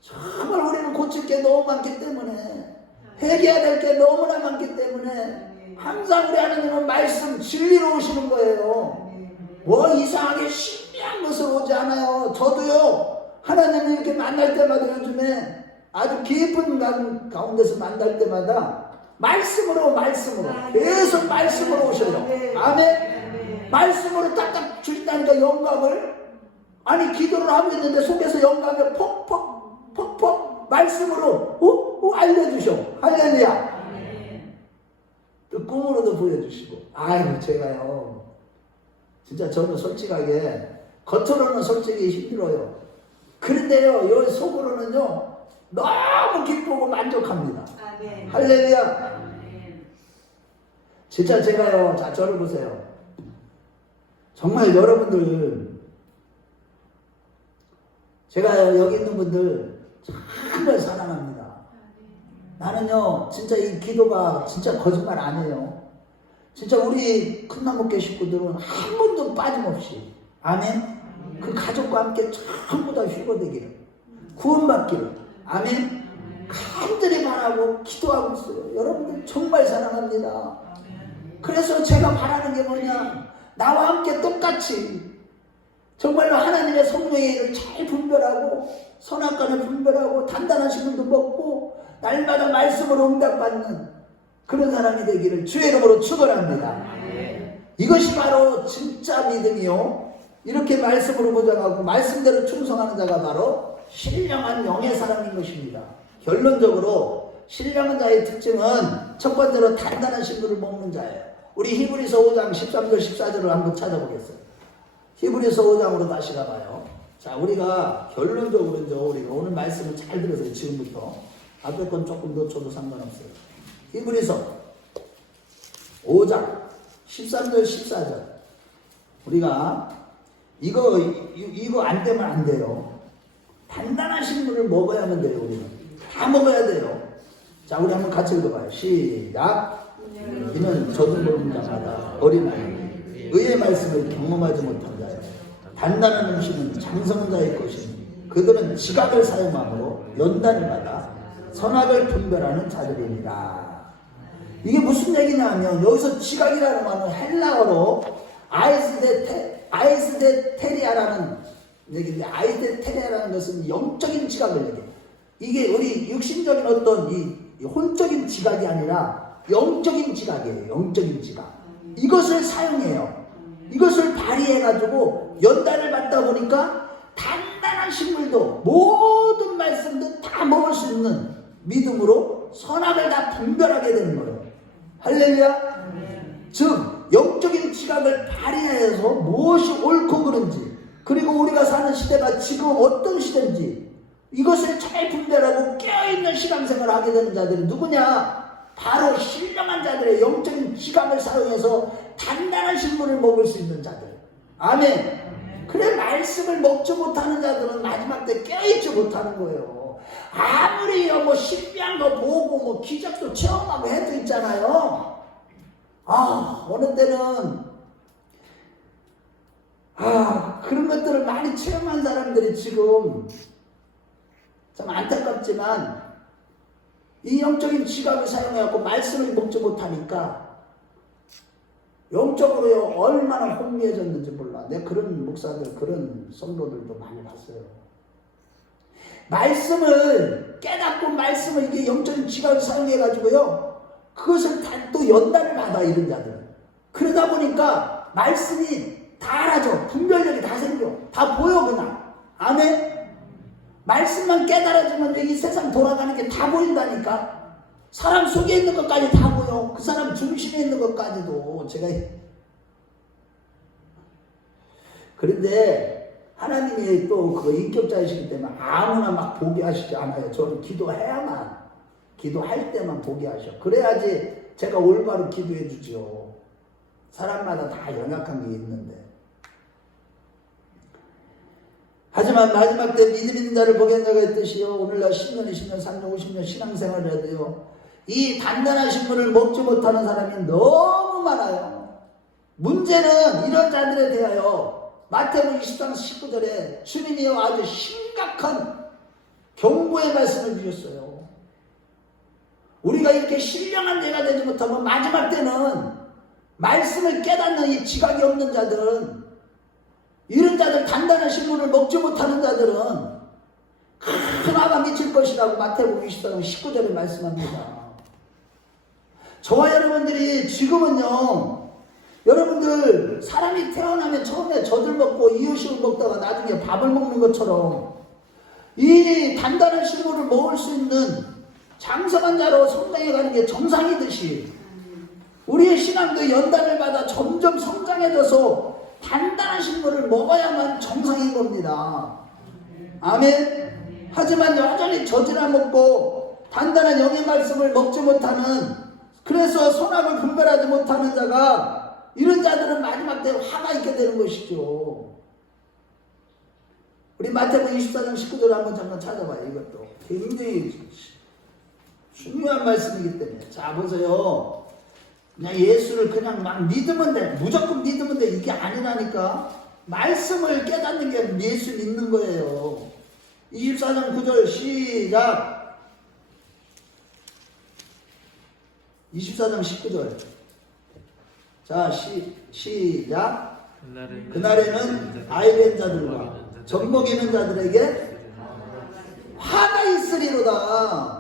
정말 우리는 고칠 게 너무 많기 때문에 회개해야 될 게 너무나 많기 때문에 항상 우리 하나님은 말씀 진리로 오시는 거예요. 뭐 이상하게 신비한 것을 오지 않아요. 저도요 하나님을 이렇게 만날 때마다 요즘에 아주 깊은 가운데서 만날 때마다 말씀으로 계속 말씀으로 오셔요. 아멘. 말씀으로 딱딱 주신다니까 영감을 아니 기도를 하고 있는데 속에서 영감을 퍽퍽 말씀으로 알려주셔. 할렐루야. 또 꿈으로도 보여주시고. 아유 제가요 진짜 저는 솔직하게 겉으로는 솔직히 힘들어요. 그런데요 요 속으로는요 너무 기쁘고 만족합니다. 아멘. 할렐루야. 아멘. 진짜 제가요 자 저를 보세요. 정말 여러분들 제가 여기 있는 분들 정말 사랑합니다. 나는요 진짜 이 기도가 진짜 거짓말 안 해요. 진짜 우리 큰나무교 식구들은 한 번도 빠짐없이 아멘. 그 가족과 함께 전부 다 휴거되기를 구원받기를 아멘. 간절히 바라고 기도하고 있어요. 여러분들 정말 사랑합니다. 그래서 제가 바라는 게 뭐냐 나와 함께 똑같이 정말로 하나님의 성령의 일을 잘 분별하고 선악과를 분별하고 단단하신 분도 먹고 날마다 말씀으로 응답받는 그런 사람이 되기를 주의 이름으로 축원합니다. 이것이 바로 진짜 믿음이요 이렇게 말씀으로 보장하고 말씀대로 충성하는 자가 바로 신령한 영의 사람인 것입니다. 결론적으로 신령한 자의 특징은 첫 번째로 단단한 신부를 먹는 자예요. 우리 히브리서 5장 13절 14절을 한번 찾아보겠어요. 히브리서 5장으로 다시 가봐요. 자, 우리가 결론적으로죠. 우리가 오늘 말씀을 잘 들으세요. 지금부터. 앞에 건 조금 놓쳐도 상관없어요. 히브리서 5장 13절 14절. 우리가 이거 안 되면 안 돼요. 단단한 식물을 먹어야만 돼요. 우리는. 다 먹어야 돼요. 자, 우리 한번 같이 읽어봐요. 시작. 이는 저도 모르는 자마다 어린아이 의의 말씀을 경험하지 못한 자요 단단한 음식은 장성한 자의 것이니 그들은 지각을 사용함으로 연단을 받아 선악을 분별하는 자들이니라. 이게 무슨 얘기냐 하면 여기서 지각이라는 말은 헬라어로 아이스데테리아라는 얘기인데, 아이스데테리아라는 것은 영적인 지각을 얘기해요. 이게 우리 육신적인 어떤 이 혼적인 지각이 아니라 영적인 지각이에요. 영적인 지각. 이것을 사용해요. 이것을 발휘해가지고 연단을 받다 보니까 단단한 식물도 모든 말씀도 다 먹을 수 있는 믿음으로 선악을 다 분별하게 되는 거예요. 할렐루야. 즉 영적인 지각을 발휘해서 무엇이 옳고 그른지, 그리고 우리가 사는 시대가 지금 어떤 시대인지 이것을 잘 분별하고 깨어있는 신앙생활을 하게 되는 자들이 누구냐? 바로 신령한 자들의 영적인 지각을 사용해서 단단한 식물을 먹을 수 있는 자들. 아멘. 그래, 말씀을 먹지 못하는 자들은 마지막 때 깨어있지 못하는 거예요. 아무리 뭐 신비한 거 보고 뭐 기적도 체험하고 해도 있잖아요. 어느 때는 그런 것들을 많이 체험한 사람들이 지금 참 안타깝지만 이 영적인 지각을 사용해갖고 말씀을 먹지 못하니까 영적으로 얼마나 혼미해졌는지 몰라. 내가 그런 목사들, 그런 성도들도 많이 봤어요. 말씀을 깨닫고 말씀을 이게 영적인 지각을 사용해가지고요, 그것을 다 또 연단을 받아, 이런 자들은. 그러다 보니까 말씀이 다 알아져. 분별력이 다 생겨. 다 보여, 그냥. 아멘? 말씀만 깨달아지면 이 세상 돌아가는 게 다 보인다니까. 사람 속에 있는 것까지 다 보여. 그 사람 중심에 있는 것까지도. 제가 그런데 하나님이 또 그 인격자이시기 때문에 아무나 막 보게 하시지 않아요. 저는 기도할 때만 보게 하셔. 그래야지 제가 올바로 기도해 주죠. 사람마다 다 연약한 게 있는데. 하지만 마지막 때 믿음 있는 자를 보겠냐고 했듯이요, 오늘날 10년, 20년, 3년, 50년 신앙생활을 해도요, 이 단단한 식물을 먹지 못하는 사람이 너무 많아요. 문제는 이런 자들에 대하여 마태복음 23장 19절에 주님이요 아주 심각한 경고의 말씀을 주셨어요. 우리가 이렇게 신령한 자가 되지 못하면 마지막 때는 말씀을 깨닫는 이 지각이 없는 자들은, 이런 자들, 단단한 식물을 먹지 못하는 자들은 큰 화가 미칠 것이라고 마태복음 24장 19절에 말씀합니다. 저와 여러분들이 지금은요, 여러분들 사람이 태어나면 처음에 젖을 먹고 이유식을 먹다가 나중에 밥을 먹는 것처럼 이 단단한 식물을 먹을 수 있는 장성한 자로 성장해 가는 게 정상이듯이 우리의 신앙도 연단을 받아 점점 성장해져서 단단한 식물을 먹어야만 정상인 겁니다. 아멘. 하지만 여전히 젖이나 먹고 단단한 영의 말씀을 먹지 못하는, 그래서 선악을 분별하지 못하는 자가, 이런 자들은 마지막 때 화가 있게 되는 것이죠. 우리 마태복음 24장 19절 한번 잠깐 찾아봐요. 이것도 굉장히 중요한 말씀이기 때문에. 자, 보세요. 그냥 예수를 그냥 막 믿으면 돼. 무조건 믿으면 돼. 이게 아니라니까. 말씀을 깨닫는 게 예수 믿는 거예요. 24장 9절 시작. 24장 19절. 자, 시작. 그날에는 아이된 자들과 젖먹이는 자들에게 화가 있으리로다.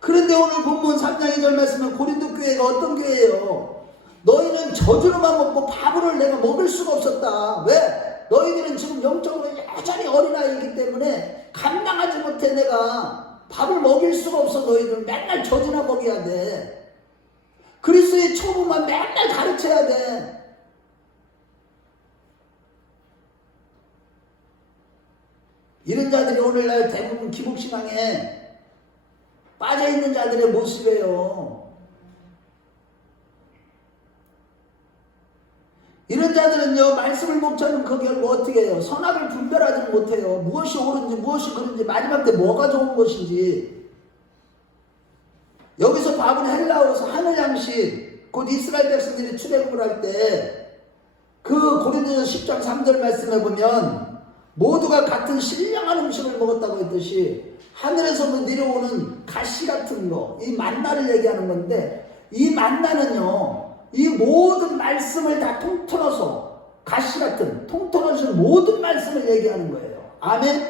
그런데 오늘 본문 3장 2절 말씀은 고린도 교회가 어떤 교회예요? 너희는 젖으로만 먹고 밥을 내가 먹을 수가 없었다. 왜? 너희들은 지금 영적으로 여전히 어린아이이기 때문에 감당하지 못해. 내가 밥을 먹일 수가 없어. 너희들은 맨날 젖이나 먹여야 돼. 그리스도의 초보만 맨날 가르쳐야 돼. 이런 자들이 오늘날 대부분 기복신앙에 빠져있는 자들의 모습이에요. 이런 자들은요, 말씀을 목자는 그 결과 어떻게 해요? 선악을 분별하지 못해요. 무엇이 옳은지 무엇이 그른지 마지막 때 뭐가 좋은 것인지. 여기서 밥은 헬라어에서 하늘 양식, 곧 이스라엘 백성들이 출애굽을 할 때 그 고린도전서 10장 3절 말씀해 보면 모두가 같은 신령한 음식을 먹었다고 했듯이 하늘에서 내려오는 가시 같은 거, 이 만나를 얘기하는 건데, 이 만나는요, 이 모든 말씀을 다 통틀어서 가시 같은 통틀어서 모든 말씀을 얘기하는 거예요. 아멘.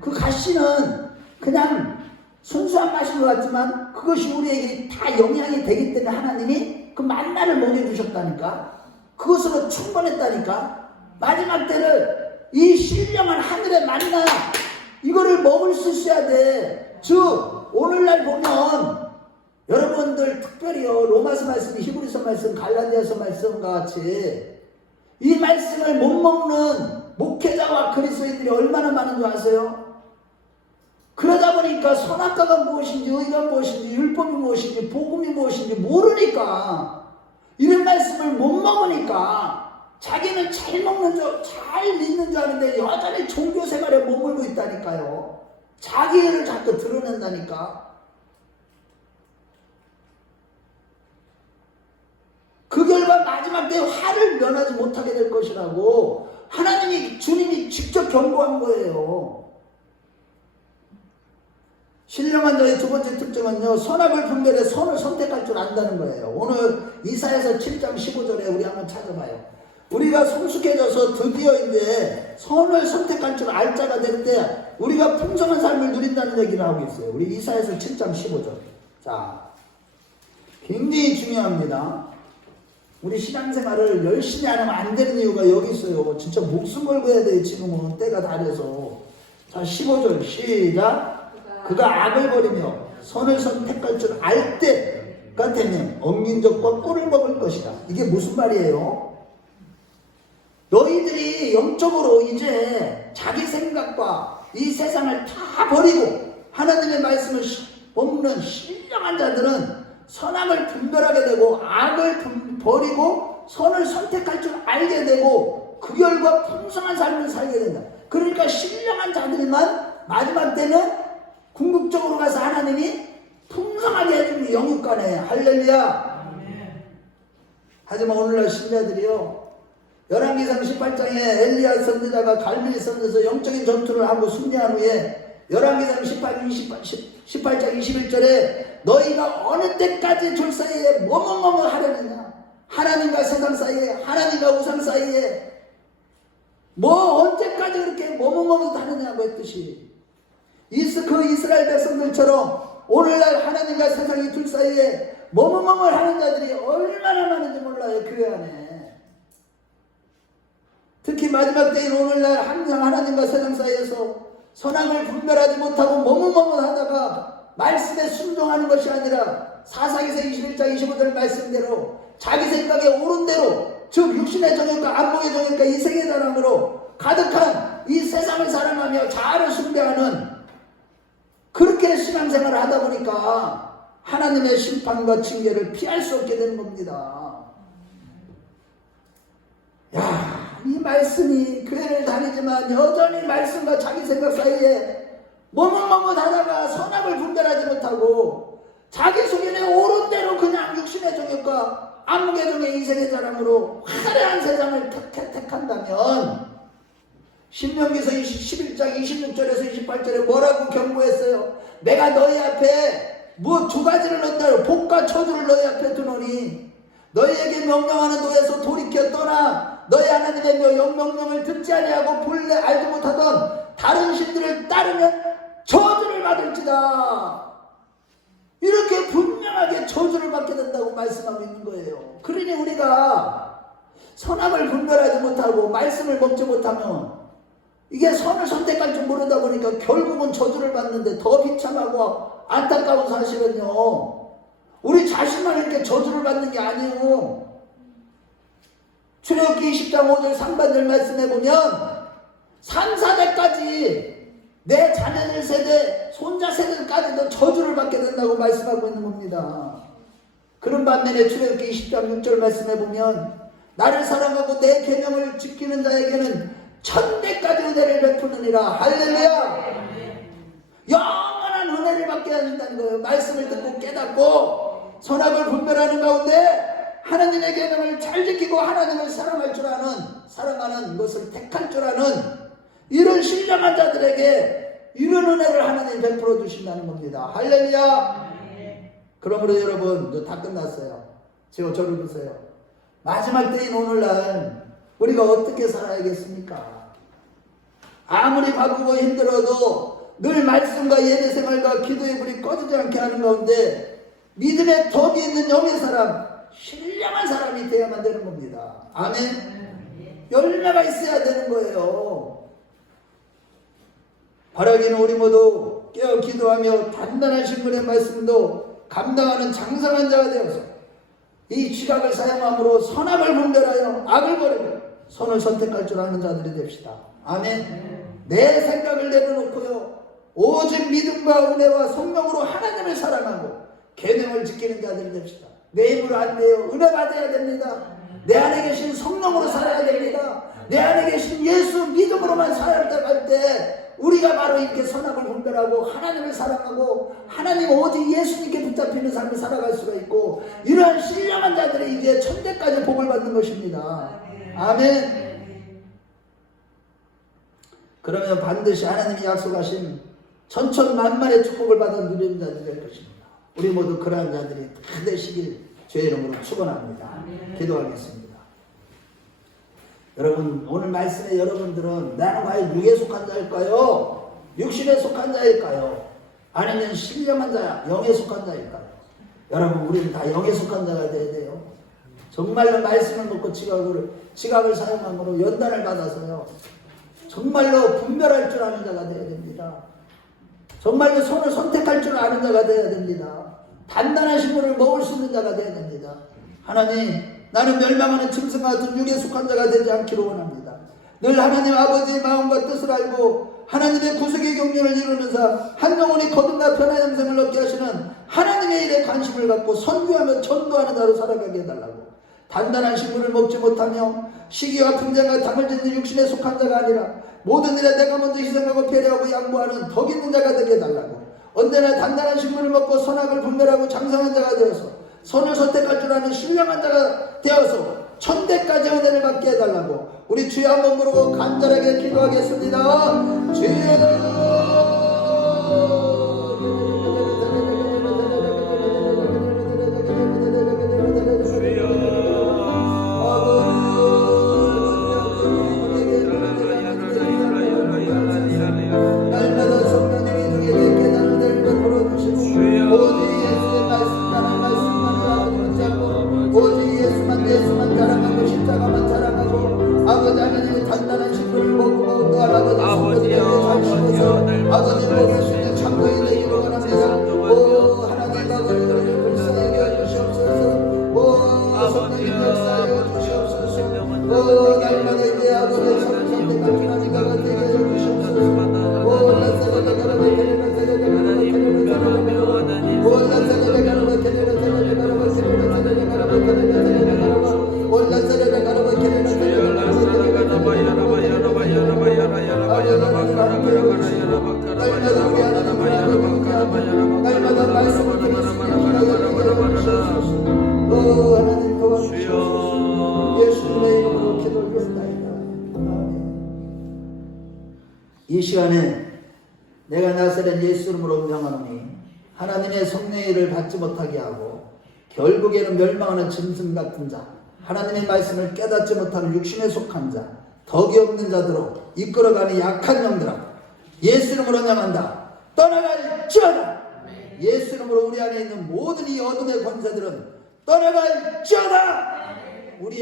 그 가시는 그냥 순수한 맛인 것 같지만 그것이 우리에게 다 영향이 되기 때문에 하나님이 그 만나를 먹여주셨다니까. 그것으로 충분했다니까. 마지막 때를 이 신령한 하늘의 만나 이거를 먹을 수 있어야 돼. 즉 오늘날 보면 여러분들 특별히요, 로마서 말씀, 히브리서 말씀, 갈라디아서 말씀과 같이 이 말씀을 못 먹는 목회자와 그리스도인들이 얼마나 많은 줄 아세요? 그러다 보니까 선악과가 무엇인지, 의가 무엇인지, 율법이 무엇인지, 복음이 무엇인지 모르니까, 이런 말씀을 못 먹으니까 자기는 잘 먹는 줄, 잘 믿는 줄 아는데 여전히 종교 생활에 머물고 있다니까요. 자기를 자꾸 드러낸다니까. 그 결과 마지막 때 화를 면하지 못하게 될 것이라고 하나님이, 주님이 직접 경고한 거예요. 신령한 자의 두 번째 특징은요, 선악을 분별해 선을 선택할 줄 안다는 거예요. 오늘 이사야서 7장 15절에 우리 한번 찾아봐요. 우리가 성숙해져서 드디어 이제 선을 선택할 줄 알 자가 될 때 우리가 풍성한 삶을 누린다는 얘기를 하고 있어요. 우리 이사야서 7장 15절. 자, 굉장히 중요합니다. 우리 신앙생활을 열심히 안 하면 안 되는 이유가 여기 있어요. 진짜 목숨 걸고 해야 돼요. 지금은 때가 다 돼서. 자, 15절 시작. 그가 악을 버리며 선을 선택할 줄 알 때가 되면 억민족과 꿀을 먹을 것이다. 이게 무슨 말이에요? 너희들이 영적으로 이제 자기 생각과 이 세상을 다 버리고 하나님의 말씀을 먹는 신령한 자들은 선악을 분별하게 되고 악을 버리고 선을 선택할 줄 알게 되고 그 결과 풍성한 삶을 살게 된다. 그러니까 신령한 자들만 마지막 때는 궁극적으로 가서 하나님이 풍성하게 해주는 영육간에 할렐루야. 하지만 오늘날 신자들이요, 열왕기상 18장에 엘리야 선지자가 갈멜 선에서 영적인 전투를 하고 승리한 후에 열왕기상 18장 21절에 너희가 어느 때까지 줄 사이에 뭐뭐뭐뭐 하려느냐, 하나님과 세상 사이에, 하나님과 우상 사이에 뭐 언제까지 그렇게 뭐뭐뭐뭐 하느냐고 했듯이 그 이스라엘 백성들처럼 오늘날 하나님과 세상이 둘 사이에 머뭇머뭇 하는 자들이 얼마나 많은지 몰라요. 교회 안에. 특히 마지막 때인 오늘날 항상 하나님과 세상 사이에서 선악을 분별하지 못하고 머뭇머뭇 하다가 말씀에 순종하는 것이 아니라 사사기서 21장 25절 말씀대로 자기 생각에 옳은 대로, 즉 육신의 정욕과 안목의 정욕과 이생의 자랑으로 가득한 이 세상을 사랑하며 자아를 숭배하는 그렇게 신앙생활을 하다 보니까 하나님의 심판과 징계를 피할 수 없게 되는 겁니다. 야, 이 말씀이 교회를 다니지만 여전히 말씀과 자기 생각 사이에 머뭇머뭇 하다가 선악을 분별하지 못하고 자기 속에는 옳은 대로 그냥 육신의 정욕과 안목의 정욕, 이생의 자랑으로 화려한 세상을 택한다면 신명기서 11장 26절에서 28절에 뭐라고 경고했어요? 내가 너희 앞에 뭐 두 가지를 넣는다. 복과 저주를 너희 앞에 두노니 너희에게 명령하는 도에서 돌이켜 떠나 너희 하나님의 명령을 듣지 아니하고 본래 알지 못하던 다른 신들을 따르면 저주를 받을지다. 이렇게 분명하게 저주를 받게 된다고 말씀하고 있는 거예요. 그러니 우리가 선악을 분별하지 못하고 말씀을 먹지 못하면 이게 선을 선택할 줄 모르다 보니까 결국은 저주를 받는데 더 비참하고 안타까운 사실은요, 우리 자신만 이렇게 저주를 받는 게 아니에요. 출애굽기 20장 5절 상반절 말씀해 보면 3, 4대까지 내 자녀들 세대, 손자 세대까지도 저주를 받게 된다고 말씀하고 있는 겁니다. 그런 반면에 출애굽기 20장 6절 말씀해 보면 나를 사랑하고 내 계명을 지키는 자에게는 천대까지 은혜를 베푸느니라. 할렐루야. 영원한 은혜를 받게 하신다는 거예요. 말씀을 듣고 깨닫고 선악을 분별하는 가운데 하나님의 계명을 잘 지키고 하나님을 사랑할 줄 아는, 사랑하는 것을 택할 줄 아는 이런 신령한 자들에게 이런 은혜를 하나님이 베풀어 주신다는 겁니다. 할렐루야. 그러므로 여러분, 다 끝났어요. 지금 저를 보세요. 마지막 때인 오늘날 우리가 어떻게 살아야겠습니까? 아무리 바쁘고 힘들어도 늘 말씀과 예배 생활과 기도의 불이 꺼지지 않게 하는 가운데 믿음의 덕이 있는 영의 사람, 신령한 사람이 되어야만 되는 겁니다. 아멘. 열매가 있어야 되는 거예요. 바라기는 우리 모두 깨어 기도하며 단단한 신분의 말씀도 감당하는 장성한 자가 되어서 이 지각을 사용함으로 선악을 분별하여 악을 버리고 선을 선택할 줄 아는 자들이 됩시다. 아멘. 내 생각을 내려놓고요, 오직 믿음과 은혜와 성령으로 하나님을 사랑하고 계명을 지키는 자들이 됩시다. 내 힘으로 안 돼요. 은혜 받아야 됩니다. 내 안에 계신 성령으로 살아야 됩니다. 내 안에 계신 예수 믿음으로만 살아갈 때 우리가 바로 이렇게 선악을 분별하고 하나님을 사랑하고 하나님 오직 예수님께 붙잡히는 삶을 살아갈 수가 있고, 이러한 신령한 자들이 이제 천대까지 복을 받는 것입니다. 아멘. 그러면 반드시 하나님이 약속하신 천천만만의 축복을 받아 누리는 자들이 될 것입니다. 우리 모두 그러한 자들이 다 되시길 주의 이름으로 축원합니다. 기도하겠습니다. 여러분, 오늘 말씀에 여러분들은 나는 과연 육에 속한 자일까요? 육신에 속한 자일까요? 아니면 신령한 자야, 영에 속한 자일까요? 여러분, 우리는 다 영에 속한 자가 되어야 돼요. 정말로 말씀을 먹고 지각을 사용함으로 연단을 받아서요, 정말로 분별할 줄 아는 자가 되어야 됩니다. 정말로 손을 선택할 줄 아는 자가 되어야 됩니다. 단단한 식물을 먹을 수 있는 자가 되어야 됩니다. 하나님, 나는 멸망하는 짐승과 같은 육에 속한 자가 되지 않기를 원합니다. 늘 하나님 아버지의 마음과 뜻을 알고 하나님의 구속의 경륜을 이루는 자, 한 영혼이 거듭나 변화 영생을 얻게 하시는 하나님의 일에 관심을 갖고 선교하며 전도하는 자로 살아가게 해달라고. 단단한 식물을 먹지 못하며 시기와 분쟁과 당을 짓는 육신에 속한 자가 아니라 모든 일에 내가 먼저 희생하고 배려하고 양보하는 덕 있는 자가 되게 해달라고. 언제나 단단한 식물을 먹고 선악을 분별하고 장성한 자가 되어서 선을 선택할 줄 아는 신령한 자가 되어서 천대까지 은혜를 받게 해달라고. 우리 주여 한번 부르고 간절하게 기도하겠습니다. 주여. 이 시간에 내가 나사렛 예수 이름으로 명하노니 하나님의 성령의 일을 받지 못하게 하고 결국에는 멸망하는 짐승 같은 자, 하나님의 말씀을 깨닫지 못하는 육신에 속한 자, 덕이 없는 자들로 이끌어가는 약한 영들아, 예수 이름으로 명한다. 떠나갈지어다. 예수 이름으로 우리 안에 있는 모든 이 어둠의 권세들은 떠나갈지어다. 우리의